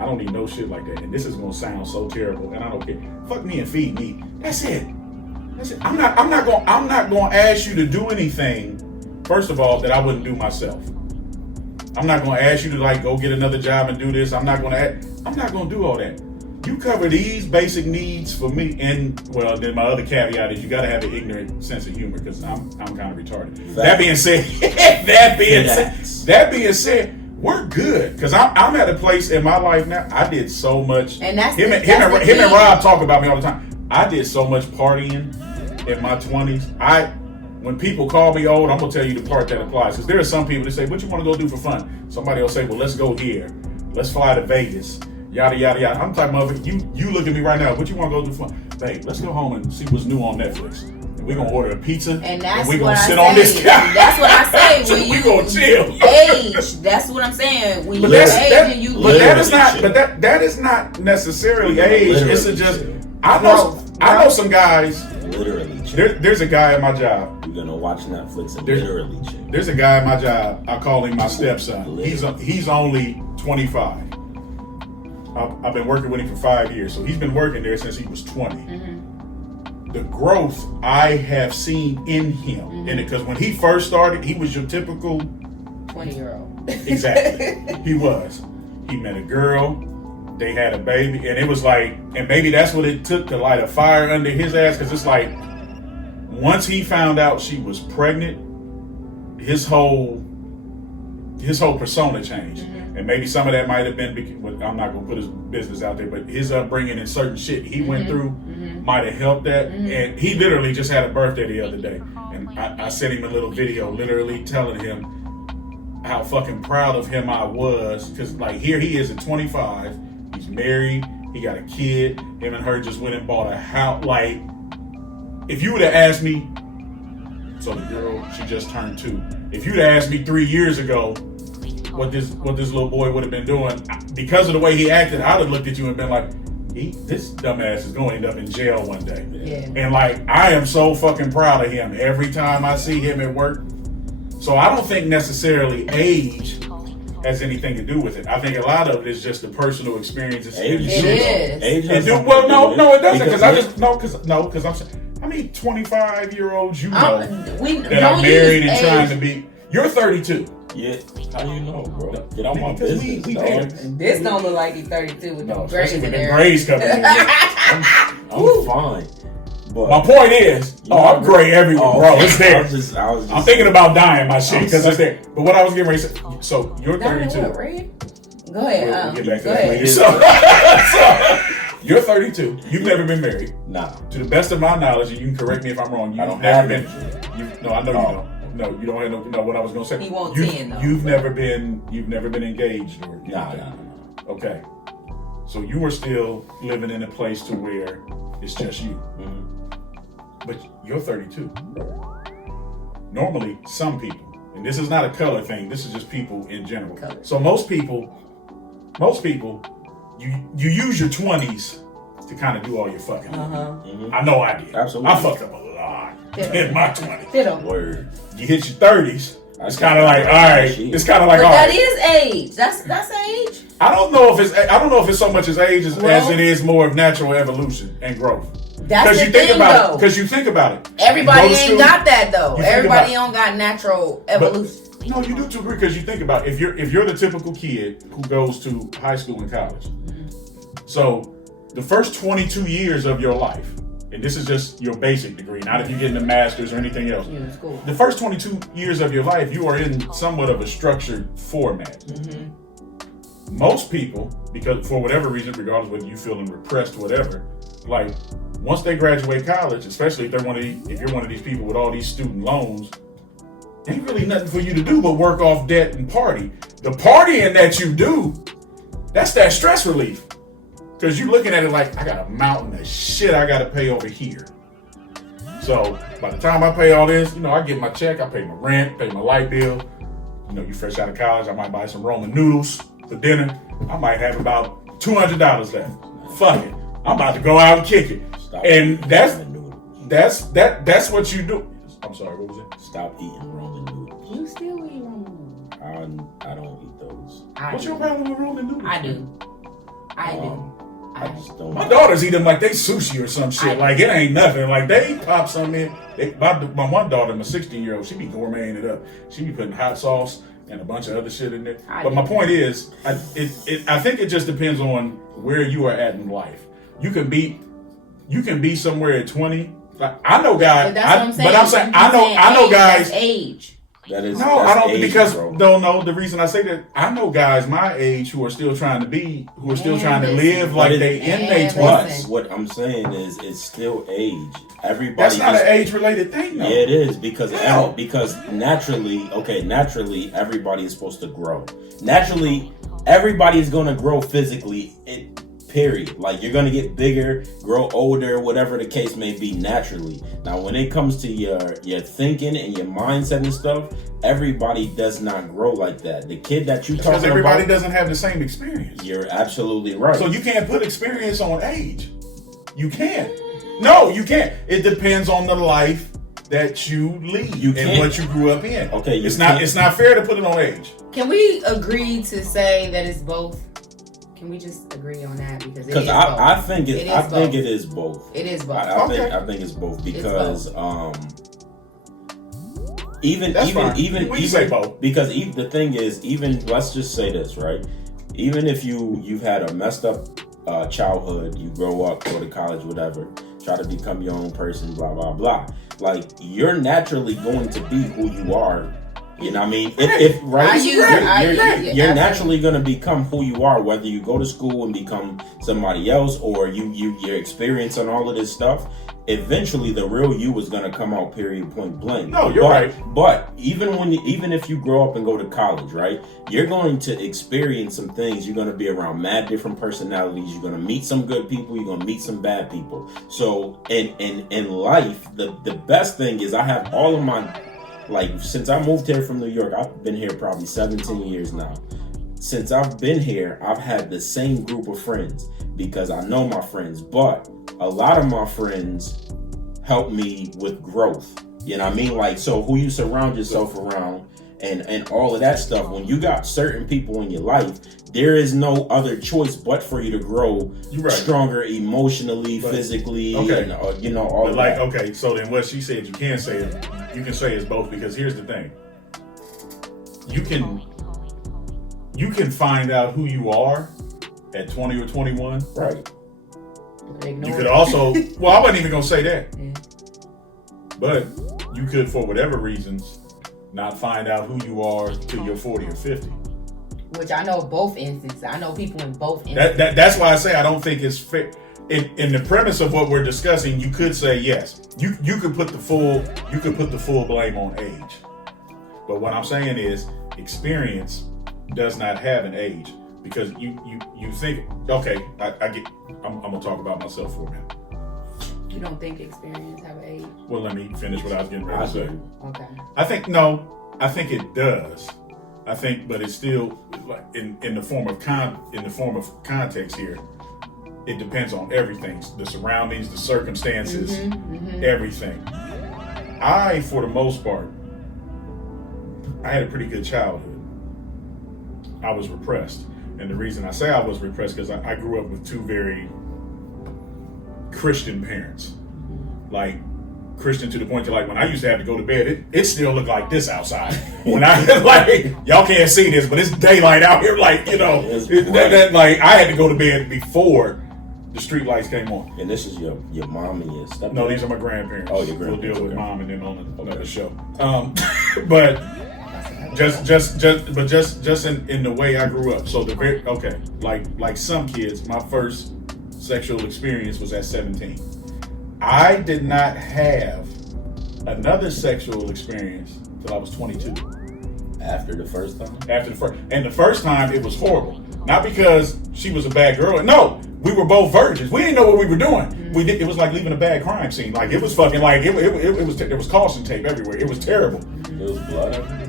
I don't need no shit like that. And this is gonna sound so terrible, and I don't care. Fuck me and feed me. That's it. I'm not gonna ask you to do anything, first of all, that I wouldn't do myself. I'm not gonna ask you to like go get another job and do this. I'm not gonna do all that. You cover these basic needs for me, and well, then my other caveat is you gotta have an ignorant sense of humor because I'm kind of retarded. That being said, we're good because I'm at a place in my life now. I did so much, and him and Rob talk about me all the time. I did so much partying in my 20s. When people call me old, I'm gonna tell you the part that applies because there are some people that say, "What you want to go do for fun?" Somebody will say, "Well, let's go here. Let's fly to Vegas." Yada yada yada. I'm talking about you look at me right now. What you want to go do for fun? Babe, let's go home and see what's new on Netflix. And we're gonna order a pizza. And that's we're what gonna I sit say. on this couch. That's what I say. When we you gonna chill. Age, that's what I'm saying. When But you age and you that is not necessarily age. It's just I know some guys. Literally there's a guy at my job. You're gonna watch Netflix and literally chill. There's a guy at my job. I call him my stepson. He's only 25. I've been working with him for 5 years, so he's been working there since he was 20. Mm-hmm. The growth I have seen in him, and because when he first started, he was your typical 20-year-old. Exactly, he was. He met a girl, they had a baby, and it was like, and maybe that's what it took to light a fire under his ass, because it's like, once he found out she was pregnant, his whole persona changed. Mm-hmm. And maybe some of that might have been, I'm not going to put his business out there, but his upbringing and certain shit he went through might have helped that. Mm-hmm. And he literally just had a birthday the other day. And I sent him a little video literally telling him how fucking proud of him I was. Because, like, here he is at 25. He's married. He got a kid. Him and her just went and bought a house. Like, if you would have asked me, so the girl, she just turned 2. If you'd have asked me 3 years ago, what this little boy would have been doing, because of the way he acted, I'd have looked at you and been like, this dumbass is going to end up in jail one day. Yeah. And like, I am so fucking proud of him every time I see him at work. So I don't think necessarily age has anything to do with it. I think a lot of it is just the personal experiences. Age is. Age has no, it doesn't. Because I'm saying, I mean, 25-year-olds, that are married and trying to be. You're 32. Yeah, how do you know, bro? Get on my business. This don't look like he's 32 with no grays in there. Grays coming in. I'm fine. But my point is, I'm gray everywhere, bro. It's there. I'm thinking about dying my shit because it's there. But what I was getting ready to say, so you're 32. Go ahead. We'll get back to that later. So, you're 32. You've never been married. Nah. To the best of my knowledge, and you can correct me if I'm wrong, you've never been. No, I know you don't. No, you don't have no. What I was gonna say. He won't 10 though. You've never been engaged or Nah. Okay. So you were still living in a place to where it's just you. Mm-hmm. But you're 32. Normally, some people, and this is not a color thing. This is just people in general. Color. So most people, you use your 20s to kind of do all your fucking. Mm-hmm. I know I did. Absolutely. I fucked up a lot in my 20s. Word. You hit your 30s. It's kind of like, all right. It's kind of like, all right. That is age. That's age. I don't know if it's so much as age as it is more of natural evolution and growth. That's the thing, though. Because you think about it. Everybody ain't got that though. Everybody don't got natural evolution. No, you do too, because you think about it. If you're the typical kid who goes to high school and college, so the first 22 years of your life, and this is just your basic degree, not if you're getting a master's or anything else. Yeah, school. The first 22 years of your life, you are in somewhat of a structured format. Most people, because for whatever reason, regardless whether you feeling repressed, whatever, like once they graduate college, especially if you're one of these people with all these student loans, ain't really nothing for you to do but work off debt and party. The partying that you do, that's that stress relief. Because you're looking at it like, I got a mountain of shit I got to pay over here. So by the time I pay all this, I get my check, I pay my rent, pay my light bill. You fresh out of college, I might buy some Roman noodles for dinner. I might have about $200 left. Fuck it. I'm about to go out and kick it. And that's what you do. I'm sorry, what was it? Stop eating Roman noodles. You still eat Roman noodles? I don't eat those. What's your problem with Roman noodles? I do. I just don't. My daughters eat them like they sushi or some shit. Like it ain't nothing. Like they pop some in. My one daughter, my 16-year-old, she be gourmeting it up. She be putting hot sauce and a bunch of other shit in there. But my point is, I think it just depends on where you are at in life. You can be somewhere at 20. Like I know guys. But I'm saying I know guys. That's age. That is I don't age, because bro. no. The reason I say that, I know guys my age who are still trying to live like they in their 20s. What I'm saying is, it's still age. Everybody. That's not an age related thing, though. Yeah, it is because naturally, everybody is supposed to grow. Naturally, everybody is going to grow physically. Period. Like you're gonna get bigger, grow older, whatever the case may be, naturally. Now, when it comes to your thinking and your mindset and stuff, everybody does not grow like that. The kid that you talking about, because everybody doesn't have the same experience. You're absolutely right. So you can't put experience on age. You can't. No, you can't. It depends on the life that you lead and what you grew up in. Okay, it's not fair to put it on age. Can we agree to say that it's both? Can we just agree on that? Because I think it is both. It is both. I think it's both because even say both. Because the thing is, even let's just say this, right? Even if you've had a messed up childhood, you grow up, go to college, whatever, try to become your own person, blah blah blah. Like you're naturally going to be who you are. You know what I mean? You're naturally going to become who you are, whether you go to school and become somebody else or you're experiencing all of this stuff. Eventually, the real you is going to come out, period, point blank. No, you're right. But even if you grow up and go to college, right, you're going to experience some things. You're going to be around mad different personalities. You're going to meet some good people. You're going to meet some bad people. So in life, the best thing is I have all of my... Like, since I moved here from New York, I've been here probably 17 years now. Since I've been here, I've had the same group of friends because I know my friends. But a lot of my friends help me with growth. You know what I mean? Like, so who you surround yourself around and all of that stuff. When you got certain people in your life, there is no other choice but for you to grow stronger emotionally, physically, and all but of like, that. Okay, so then what she said, you can say it's both, because here's the thing. You can find out who you are at 20 or 21. Right. You could also, well, I wasn't even going to say that. Yeah. But you could, for whatever reasons, not find out who you are till you're 40 or 50. Which I know both instances. I know people in both instances. That's why I say I don't think it's fair. In the premise of what we're discussing, you could say yes. You could put the full blame on age. But what I'm saying is experience does not have an age, because you think, okay, I'm gonna talk about myself for a minute. You don't think experience have an age? Well, let me finish what I was getting ready to say. Okay. I think it does. But it's still like in the form of context here. It depends on everything: the surroundings, the circumstances, everything. For the most part, I had a pretty good childhood. I was repressed, and the reason I say I was repressed because I grew up with two very Christian parents, like Christian to the point that, like, when I used to have to go to bed, it still looked like this outside. When I like, y'all can't see this, but it's daylight out here. Like, like I had to go to bed before the street lights came on. And this is your mom and your stepdad? No, these are my grandparents. Oh, your grandparents. We'll deal with okay. mom and then on another show. But just in the way I grew up. So like some kids, my first sexual experience was at 17. I did not have another sexual experience till I was 22. After the first time? And the first time it was horrible. Not because she was a bad girl. No, we were both virgins. We didn't know what we were doing. It was like leaving a bad crime scene. Like it was fucking like it was there was caution tape everywhere. It was terrible. There was blood everywhere.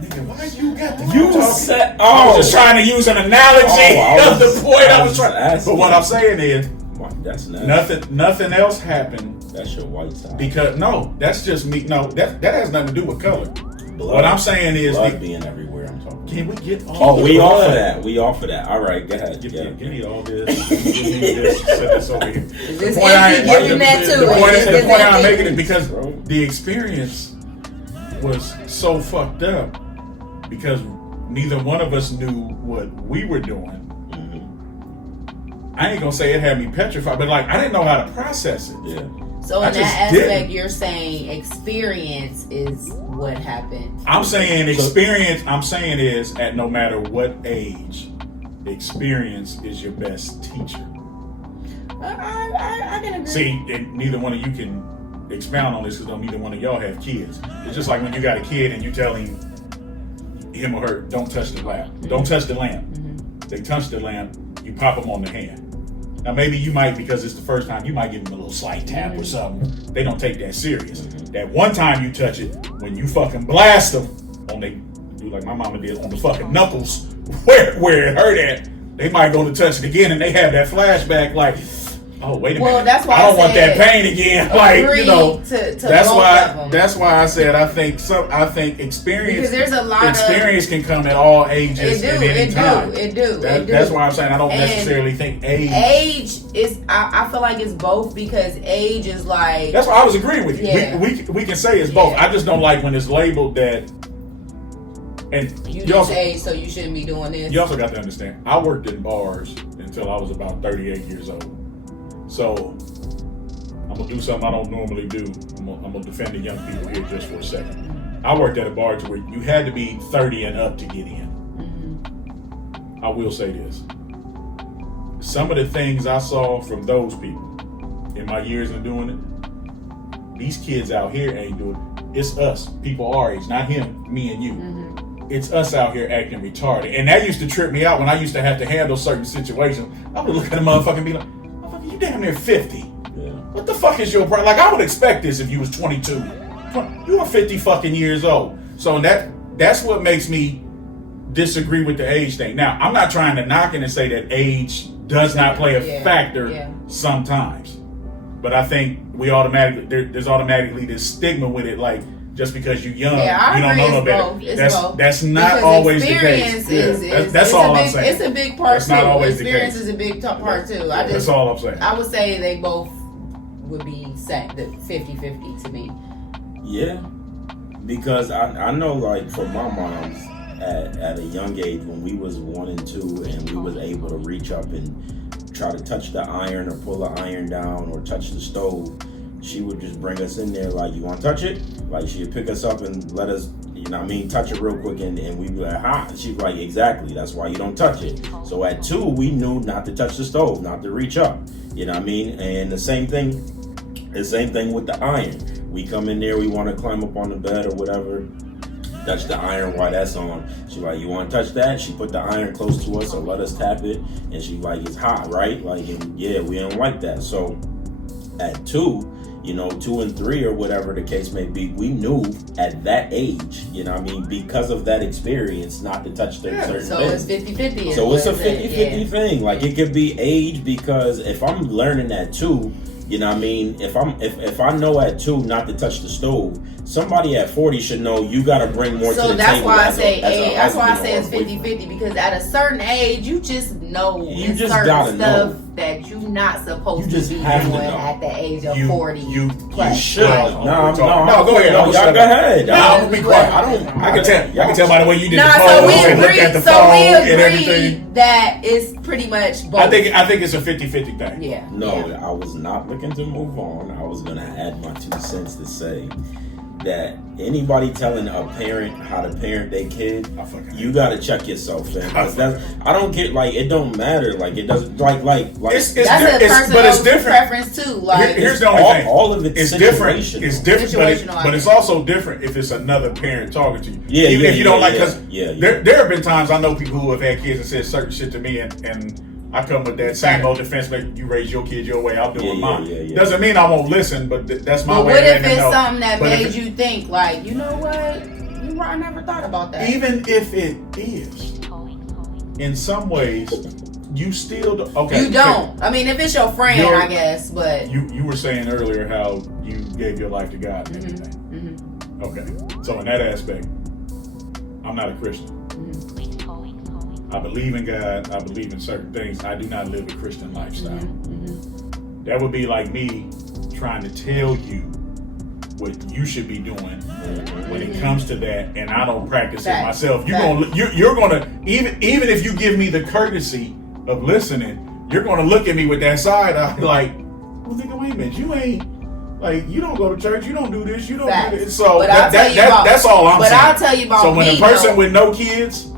Nigga, why you got the I was just trying to use an analogy of the point I was trying. But what I'm saying is, that's nasty. Nothing else happened. That's your white side. Because no, that's just me. No, that has nothing to do with color. Blood, what I'm saying is blood being everywhere. I'm talking. Can we get all? Oh, we offer that. We offer that. All right, go ahead. Give me all this. Give me this. Set this over here. The point I'm making is because the experience was so fucked up because neither one of us knew what we were doing. I ain't gonna say it had me petrified, but like I didn't know how to process it. Yeah. So in that aspect, you're saying experience is what happened. I'm saying experience. I'm saying is at no matter what age, experience is your best teacher. I can agree. See, and neither one of you can expound on this because neither one of y'all have kids. It's just like when you got a kid and you tell him or her, don't touch the lamp. Don't touch the lamp. They touch the lamp, you pop them on the hand. Now maybe you might, because it's the first time, you might give them a little slight tap or something. They don't take that serious. That one time you touch it, when you fucking blast them on do like my mama did on the fucking knuckles, where it hurt at, they might go to touch it again and they have that flashback like, oh wait a minute, that's why I don't want that pain again. Like that's why I said I think experience, because there's a lot experience can come at all ages at any time. It do. That's why I'm saying I don't necessarily think age. Age is I feel like it's both, because age is like, that's why I was agreeing with you. Yeah. We can say it's both. I just don't like when it's labeled that. And you just age, so you shouldn't be doing this. You also got to understand, I worked in bars until I was about 38 years old. So I'm gonna do something I don't normally do. I'm gonna defend the young people here just for a second. I worked at a bar to where you had to be 30 and up to get in. I will say this. Some of the things I saw from those people in my years of doing it, these kids out here ain't doing it. It's us, people our age, not him, me and you. It's us out here acting retarded. And that used to trip me out when I used to have to handle certain situations. I would look at a motherfucker and be like, motherfucker, you damn near 50. What the fuck is your problem? Like, I would expect this if you was 22. You are 50 fucking years old. So that's what makes me disagree with the age thing. Now, I'm not trying to knock it and say that age does not play a factor sometimes. But I think we there's automatically this stigma with it, like, just because you're young, you don't know no better. That's not because always the case. That's all I'm saying. It's a big part too. Not always experience the case. is a big part too. That's all I'm saying. I would say they both would be set the 50-50 to me. Yeah, because I know, like, for my moms at a young age, when we was 1 and 2 and we was able to reach up and try to touch the iron or pull the iron down or touch the stove, she would just bring us in there like, you want to touch it? Like, she'd pick us up and let us, touch it real quick, and we'd be like, ha. She'd be like, exactly, that's why you don't touch it. So at 2, we knew not to touch the stove, not to reach up. You know what I mean? And the same thing with the iron. We come in there, we want to climb up on the bed or whatever, touch the iron while that's on. She like, you want to touch that? She put the iron close to us or let us tap it, and she like, it's hot, right? Like, and yeah, we don't like that. So at 2, 2 and 3 or whatever the case may be, we knew at that age, because of that experience, not to touch certain so things. So it's 50-50. So it's a 50-50 thing. Like, it could be age, because if I'm learning at 2, if I know at 2 not to touch the stove, somebody at 40 should know you got to bring more to the table. So that's why I say it's 50-50, because at a certain age, you just know you just certain gotta stuff know that you're not supposed you to be doing at the age of 40. You should. No, go ahead. Y'all go ahead. No, I'm gonna be quiet. I can tell by the way you did the pose so we and look at the phone and everything. That it's pretty much both. I think it's a 50-50 thing. Yeah. No, I was not looking to move on. I was gonna add my 2 cents to say that anybody telling a parent how to parent their kid, you gotta check yourself, man. I don't get, like, it don't matter. Like, it doesn't, like that's a personal preference too. Like, here's the only thing. All of it's different. It's different, but it's also different if it's another parent talking to you. Even if you don't like, because there have been times I know people who have had kids and said certain shit to me, and I come with that same old defense, like, you raise your kid your way, I'll do it mine. Doesn't mean I won't listen, but that's my way. But what if it's something that made you think, like, you know what? I never thought about that. Even if it is, in some ways, you still okay. You don't. I mean, if it's your friend, I guess, but you were saying earlier how you gave your life to God and everything. Mm-hmm. Okay, so in that aspect, I'm not a Christian. I believe in God. I believe in certain things. I do not live a Christian lifestyle. Mm-hmm. That would be like me trying to tell you what you should be doing when it comes to that, and I don't practice it myself. You're gonna even if you give me the courtesy of listening, you're gonna look at me with that side eye like, well, nigga, wait a minute, you ain't, like, you don't go to church, you don't do this, you don't do this. So that's all I'm saying. But I'll tell you about so when a person with no kids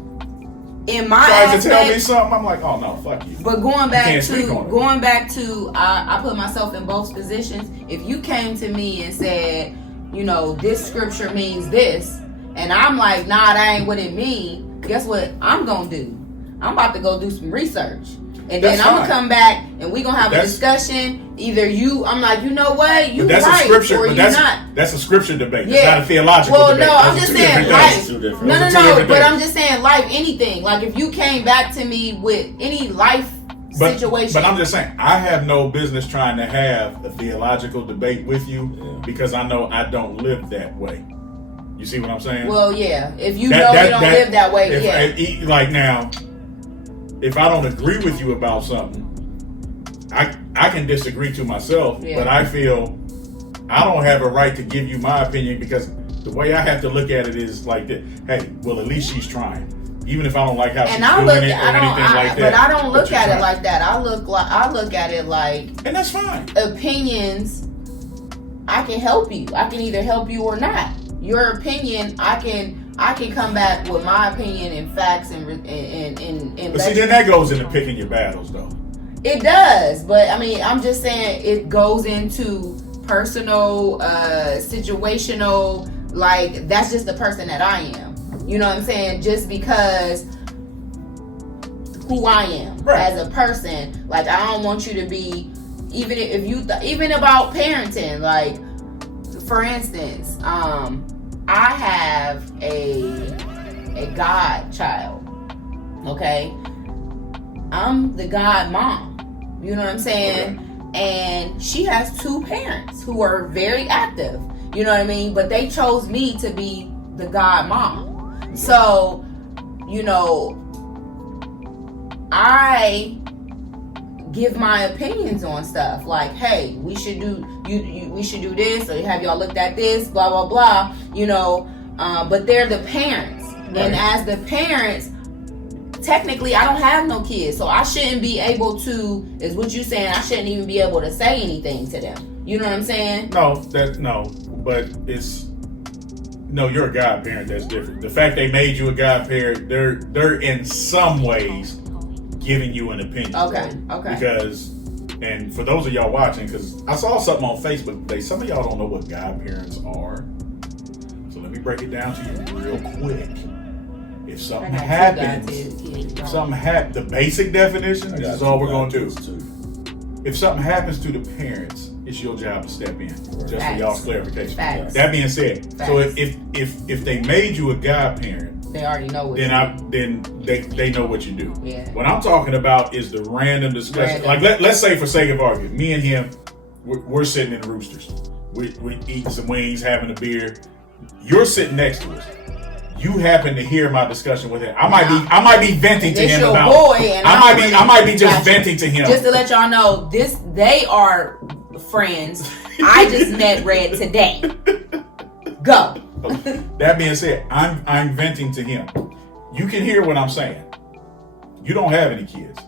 in my tries to tell me something, I'm like, oh no, fuck you. But going back to I put myself in both positions. If you came to me and said, you know, this scripture means this, and I'm like, nah, that ain't what it means, guess what I'm gonna do? I'm about to go do some research. And then I'm gonna come back and we're gonna have a discussion. Either I'm like, you know what, you right, a scripture, or you not. That's a scripture debate. It's not a theological debate. Well, no, I'm just saying life. No, but I'm just saying life, anything. Like, if you came back to me with any life situation. But I'm just saying, I have no business trying to have a theological debate with you because I know I don't live that way. You see what I'm saying? Well, yeah. If you know you don't live that way, like now, if I don't agree with you about something, I can disagree to myself, but I feel I don't have a right to give you my opinion because the way I have to look at it is like that. Hey, well, at least she's trying, even if I don't like how she's doing it or anything like that. But I don't look at it like that. I look at it like, and that's fine. Opinions, I can help you. I can either help you or not. Your opinion, I can come back with my opinion and facts and but see, then that goes into picking your battles, though. It does, but I mean, I'm just saying it goes into personal, situational. Like, that's just the person that I am. You know what I'm saying? Just because who I am as a person. Like, I don't want you to be, even if you even about parenting. Like, for instance, I have a godchild. Okay, I'm the god mom. You know what I'm saying? Okay. And she has 2 parents who are very active. You know what I mean? But they chose me to be the god mom. Okay. So, you know, I give my opinions on stuff like, hey, we should do we should do this, or have y'all looked at this, blah blah blah, you know, but they're the parents. Right. And as the parents, technically I don't have no kids, so I shouldn't be able to, is what you saying, I shouldn't even be able to say anything to them. You know what I'm saying? But you're a godparent, that's different. The fact they made you a godparent, they're in some ways giving you an opinion. Okay. Because, and for those of y'all watching, because I saw something on Facebook today, some of y'all don't know what godparents are. So let me break it down to you real quick. If something happens, the basic definition, this is all we're going to do. If something happens to the parents, it's your job to step in. Just for y'all's clarification. Facts. That being said, so if they made you a godparent, they already know what then they know what you do. Yeah. What I'm talking about is the random discussion. Like let's say, for sake of argument, me and him, we're sitting in Roosters. We're eating some wings, having a beer. You're sitting next to us. You happen to hear my discussion with him. I might be venting to him about. Boy, and I might be just venting to him. Just to let y'all know, they are friends. I just met Redd today. Go. That being said, I'm venting to him. You can hear what I'm saying. You don't have any kids,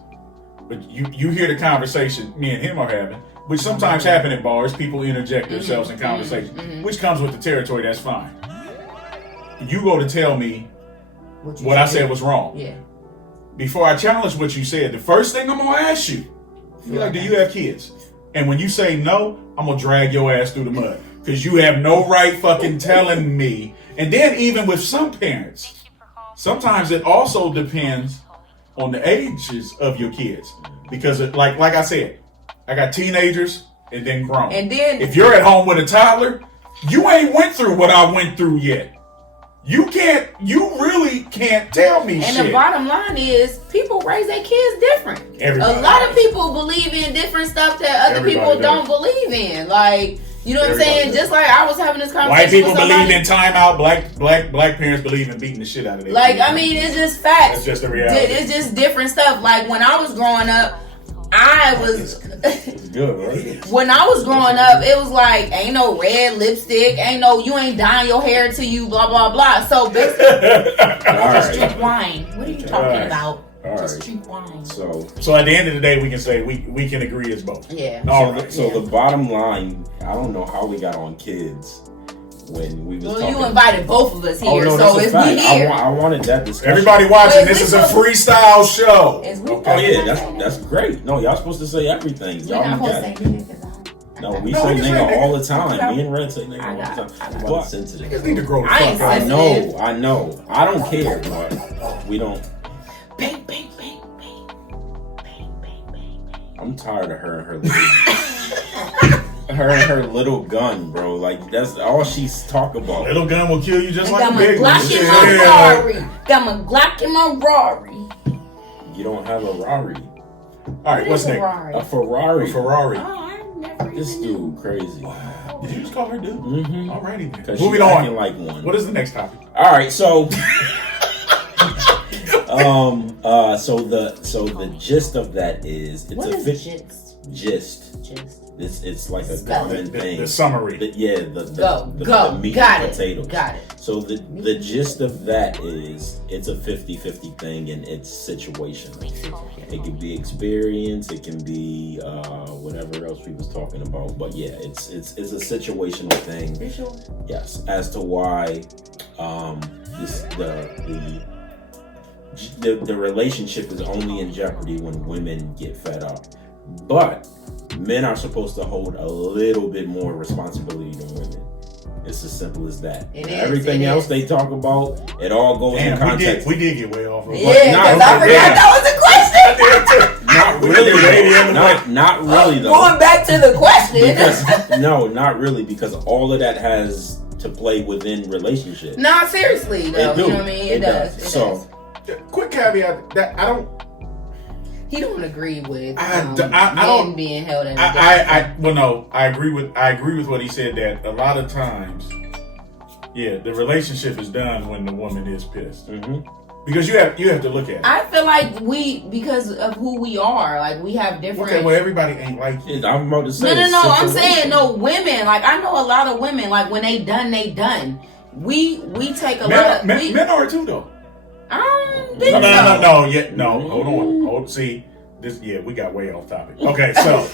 but you hear the conversation me and him are having, which sometimes happen in bars. People interject themselves in conversation, which comes with the territory. That's fine. You go to tell me what I said was wrong. Yeah. Before I challenge what you said, the first thing I'm gonna ask you, be like, do you have kids? And when you say no, I'm gonna drag your ass through the mud. Because you have no right fucking telling me. And then even with some parents, sometimes it also depends on the ages of your kids. Because like I said, I got teenagers and then grown. And then if you're at home with a toddler, you ain't went through what I went through yet. You really can't tell me shit. And the bottom line is, people raise their kids different. Everybody a lot of people believe in different stuff that other people don't believe in. Like, you know what I'm saying? Just like I was having this conversation. White people believe in timeout. Black parents believe in beating the shit out of their kids. I mean, it's just facts. It's just a reality. It's just different stuff. Like when I was growing up, It's good, right? When I was growing up, it was like, ain't no red lipstick, you ain't dyeing your hair till you blah blah blah. So basically, just drink wine. What are you talking about? Just drink wine. So at the end of the day, we can say we can agree as both. Yeah. The bottom line, I don't know how we got on kids when we was talking. You invited both of us here, no, so it's we here. I wanted that discussion. Everybody watching, this is a freestyle show. Oh yeah, that's great. No, y'all supposed to say everything. Y'all got it. No, we say nigga all the time. Me and Redd say nigga all the time. But sensitive. Niggas need to grow the fuck up. I know. I don't care, but we don't. Bang, bang, bang, bang. Bang, bang, bang, bang. I'm tired of her and her little gun, bro. Like that's all she's talk about. Little gun will kill you just like a big one. Got my Glock in my Rari. You don't have a Rari. All right, what's next? A Ferrari. This dude crazy. Wow. Did you just call her dude? Mm-hmm. Alrighty then. Moving on. Like one. What is the next topic? All right, so so the gist of that is gist. It's like a common thing. The summary. The meat got and potatoes. Got it. So the gist of that is it's a 50-50 thing and it's situational. It can be experience, it can be whatever else we was talking about. But yeah, it's a situational thing. Sure? Yes, as to why the relationship is only in jeopardy when women get fed up. But men are supposed to hold a little bit more responsibility than women. It's as simple as that. Everything else they talk about, it all goes in context. We did get way off of it. Yeah, because I forgot that was the question. Not really. Not really though. Going back to the question. Not really, because all of that has to play within relationships. Nah, seriously though. You know what I mean? It does. Quick caveat that he don't agree with men being held in. I agree with what he said, that a lot of times, the relationship is done when the woman is pissed. Mm-hmm. Because you have to look at it. I feel like because of who we are, like we have different. Okay, well everybody ain't like you. I'm about to say. No. I'm saying women. Like I know a lot of women. Like when they done. We take a lot of men are too though. I don't think so. No. Hold on. See, this. Yeah, we got way off topic. Okay, so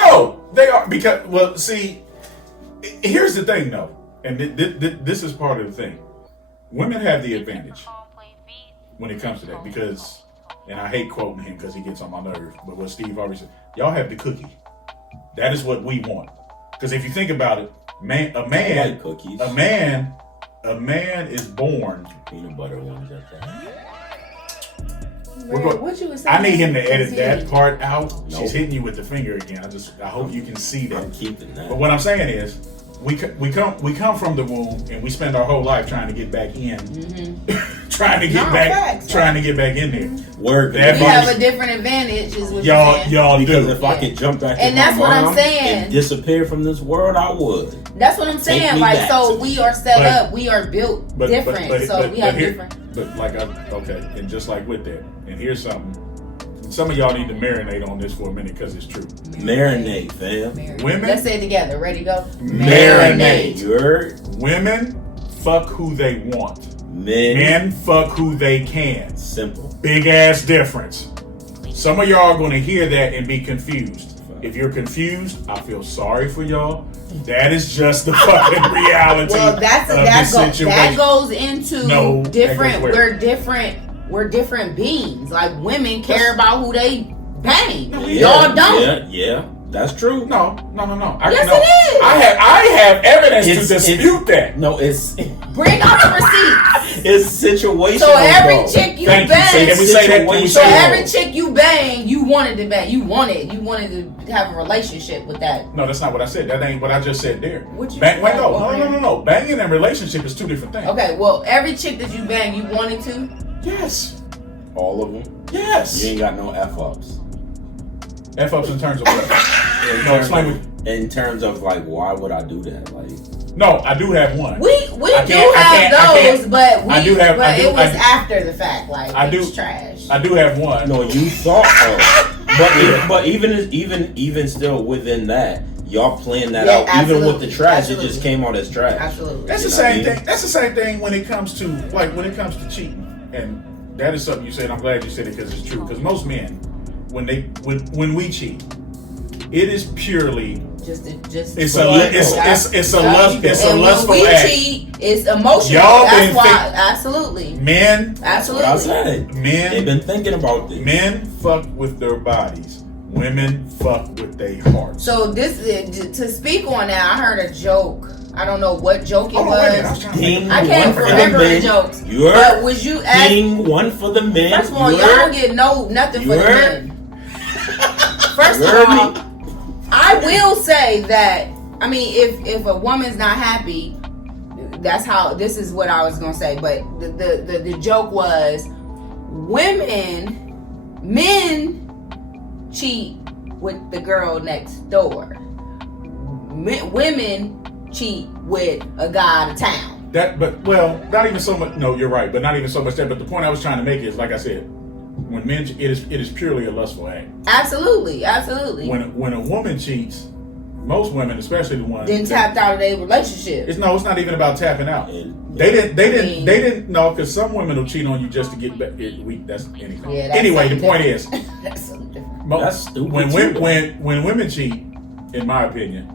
no, they are because see, here's the thing though, and this is part of the thing. Women have the advantage when it comes to that because, and I hate quoting him because he gets on my nerves, but what Steve always said, y'all have the cookie. That is what we want. Because if you think about it, a man is born. Peanut butter ones at that. What you was saying? I need him to edit that part out. Nope. She's hitting you with the finger again. I hope you can see that. I'm keeping that. But what I'm saying is, we come from the womb and we spend our whole life trying to get back in, trying to get trying to get back in there. Word. We have a different advantage, is what y'all because do. If I could jump back and to that's my what mom I'm saying, and disappear from this world, I would. That's what I'm saying. Like, so we are set up, we are built different, we have different. But like, okay, and just like with that, and here's something. Some of y'all need to marinate on this for a minute because it's true. Marinate, fam. Women. Let's say it together. Ready, go. Marinate. You heard? Women fuck who they want. Men fuck who they can. Simple. Big ass difference. Some of y'all are going to hear that and be confused. If you're confused, I feel sorry for y'all. That is just the fucking reality. Well, that goes into different. We're different beings. Like, women care about who they bang. Y'all don't. Yeah. That's true. No. Yes, it is. I have evidence to dispute that. No, it's bring out the receipts. It's situational. So every chick you bang, so every chick you bang, you wanted to bang. You wanted to have a relationship with that. No, that's not what I said. That ain't what I just said there. What you bang? Wait, no. Banging and relationship is two different things. Okay, well, every chick that you bang, you wanted to. Yes. All of them. Yes. You ain't got no F-ups. F-ups in terms of what? In terms of like, why would I do that? Like, no, I do have one. We do have those, but it was after the fact. Like, it's trash. I do have one. No, you thought but even still within that, y'all planned that out. Absolutely. Even with the trash, it just came out as trash. Absolutely. That's the same thing. That's the same thing when it comes to cheating, and that is something you said. I'm glad you said it because it's true. Because most men, when we cheat, it is purely it's a lustful when we act. Cheat, it's emotional. That's why. Absolutely. Men. Absolutely. I said. Men. They've been thinking about this. Men fuck with their bodies. Women fuck with their hearts. So to speak on that, I heard a joke. I don't know what joke it was. I can't remember the jokes. But was you asking one for the men? First of all, y'all don't get nothing for the men. First of all, I will say that, I mean, if a woman's not happy, this is what I was gonna say. But the joke was, men cheat with the girl next door. Women cheat with a guy out of town. Not even so much. No, you're right, but not even so much that. But the point I was trying to make is, like I said, when men, it is purely a lustful act. Absolutely. When a woman cheats, most women, especially the ones then tapped out of their relationship. It's not even about tapping out. They didn't know, because some women will cheat on you just to get back. That's anything. Yeah, that's anyway, the point is, that's something different. That's stupid. When women cheat, in my opinion,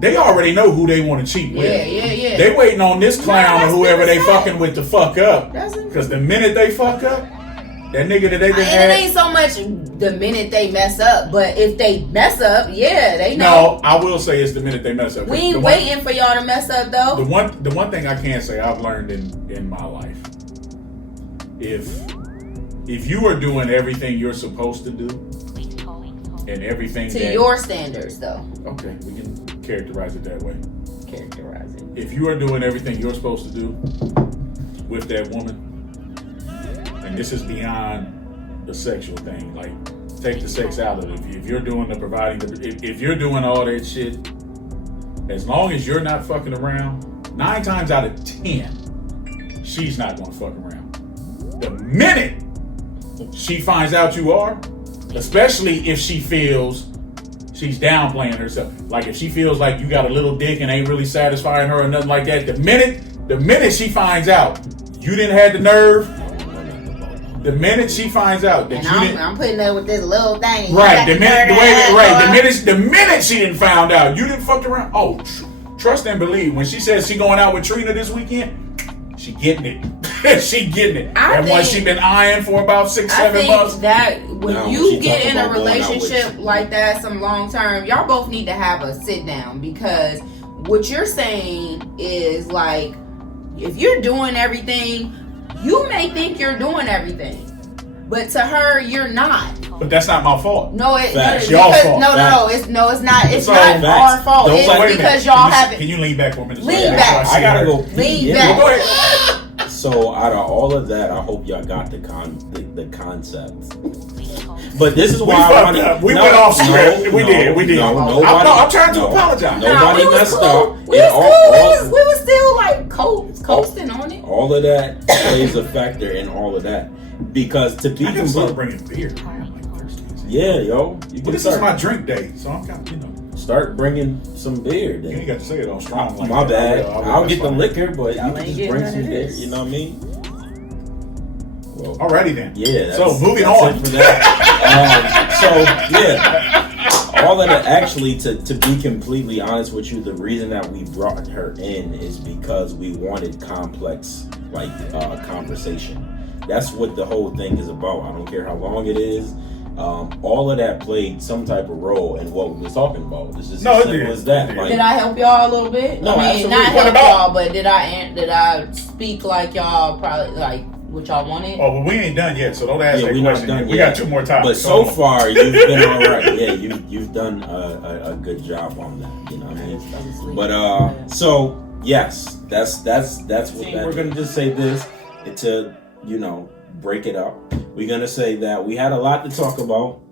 they already know who they want to cheat with. Yeah. They waiting on this clown or whoever they fucking with to fuck up. Because the minute they fuck up, that nigga that they been had. It ain't so much the minute they mess up, but if they mess up, they know. No, I will say it's the minute they mess up. We ain't waiting for y'all to mess up though. The one thing I can say I've learned in my life, if you are doing everything you're supposed to do, and everything to your standards though. Okay, we can characterize it that way. Characterize it. If you are doing everything you're supposed to do with that woman, and this is beyond the sexual thing, like take the sex out of it. If you're doing the providing, if you're doing all that shit, as long as you're not fucking around, 9 times out of 10, she's not gonna fuck around. The minute she finds out you are, especially if she feels she's downplaying herself, like if she feels like you got a little dick and ain't really satisfying her or nothing like that, the minute she finds out you didn't have the nerve, the minute she finds out that I'm putting her with this little thing. Right, the minute she didn't found out you didn't fuck around. Oh, trust and believe. When she says she going out with Trina this weekend, she getting it. She getting it. That one she been eyeing for about 6-7 months. I think that when you get in a relationship like that, some long term, y'all both need to have a sit down, because what you're saying is like, if you're doing everything, you may think you're doing everything, but to her, you're not. But that's not my fault. No, it's y'all fault. No, it's not. It's not our fault. It's because y'all haven't. Can you lean back for a minute? Lean back. I gotta go. Lean back. Go ahead. So out of all of that, I hope y'all got the concept. But this is why I wanted. We went off script. We did. I'm trying to apologize. Nobody messed up. We were still like coasting on it. All of that plays a factor in all of that, because to be start bringing beer. Yeah, yo. This is my drink day, so I'm kind of, Start bringing some beer. Then. You ain't got to say it all strong. Like my bad. I'll get the fine. liquor, but you can just bring some beer. You know what I mean? Well, alrighty then. Yeah. So moving on. For that. All of that. Actually, to be completely honest with you, the reason that we brought her in is because we wanted complex conversation. That's what the whole thing is about. I don't care how long it is. All of that played some type of role in what we were talking about. It's just as simple as that. Did I help y'all a little bit? No, I mean, absolutely. not help y'all, but did I speak like y'all probably like what y'all wanted? Oh, well, we ain't done yet, so don't ask that question. We got 2 more topics. But so far, you've been all right. Yeah, you've done a good job on that. You know what I mean? But so yes, that's what we're gonna just say this to break it up. We're gonna say that we had a lot to talk about,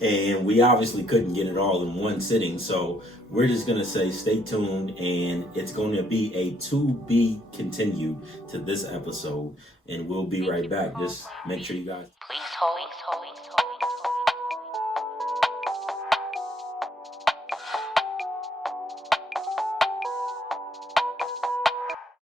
and we obviously couldn't get it all in one sitting. So we're just gonna say stay tuned, and it's gonna be a to be continued to this episode, and we'll be right back. Just make sure you guys. Please hold.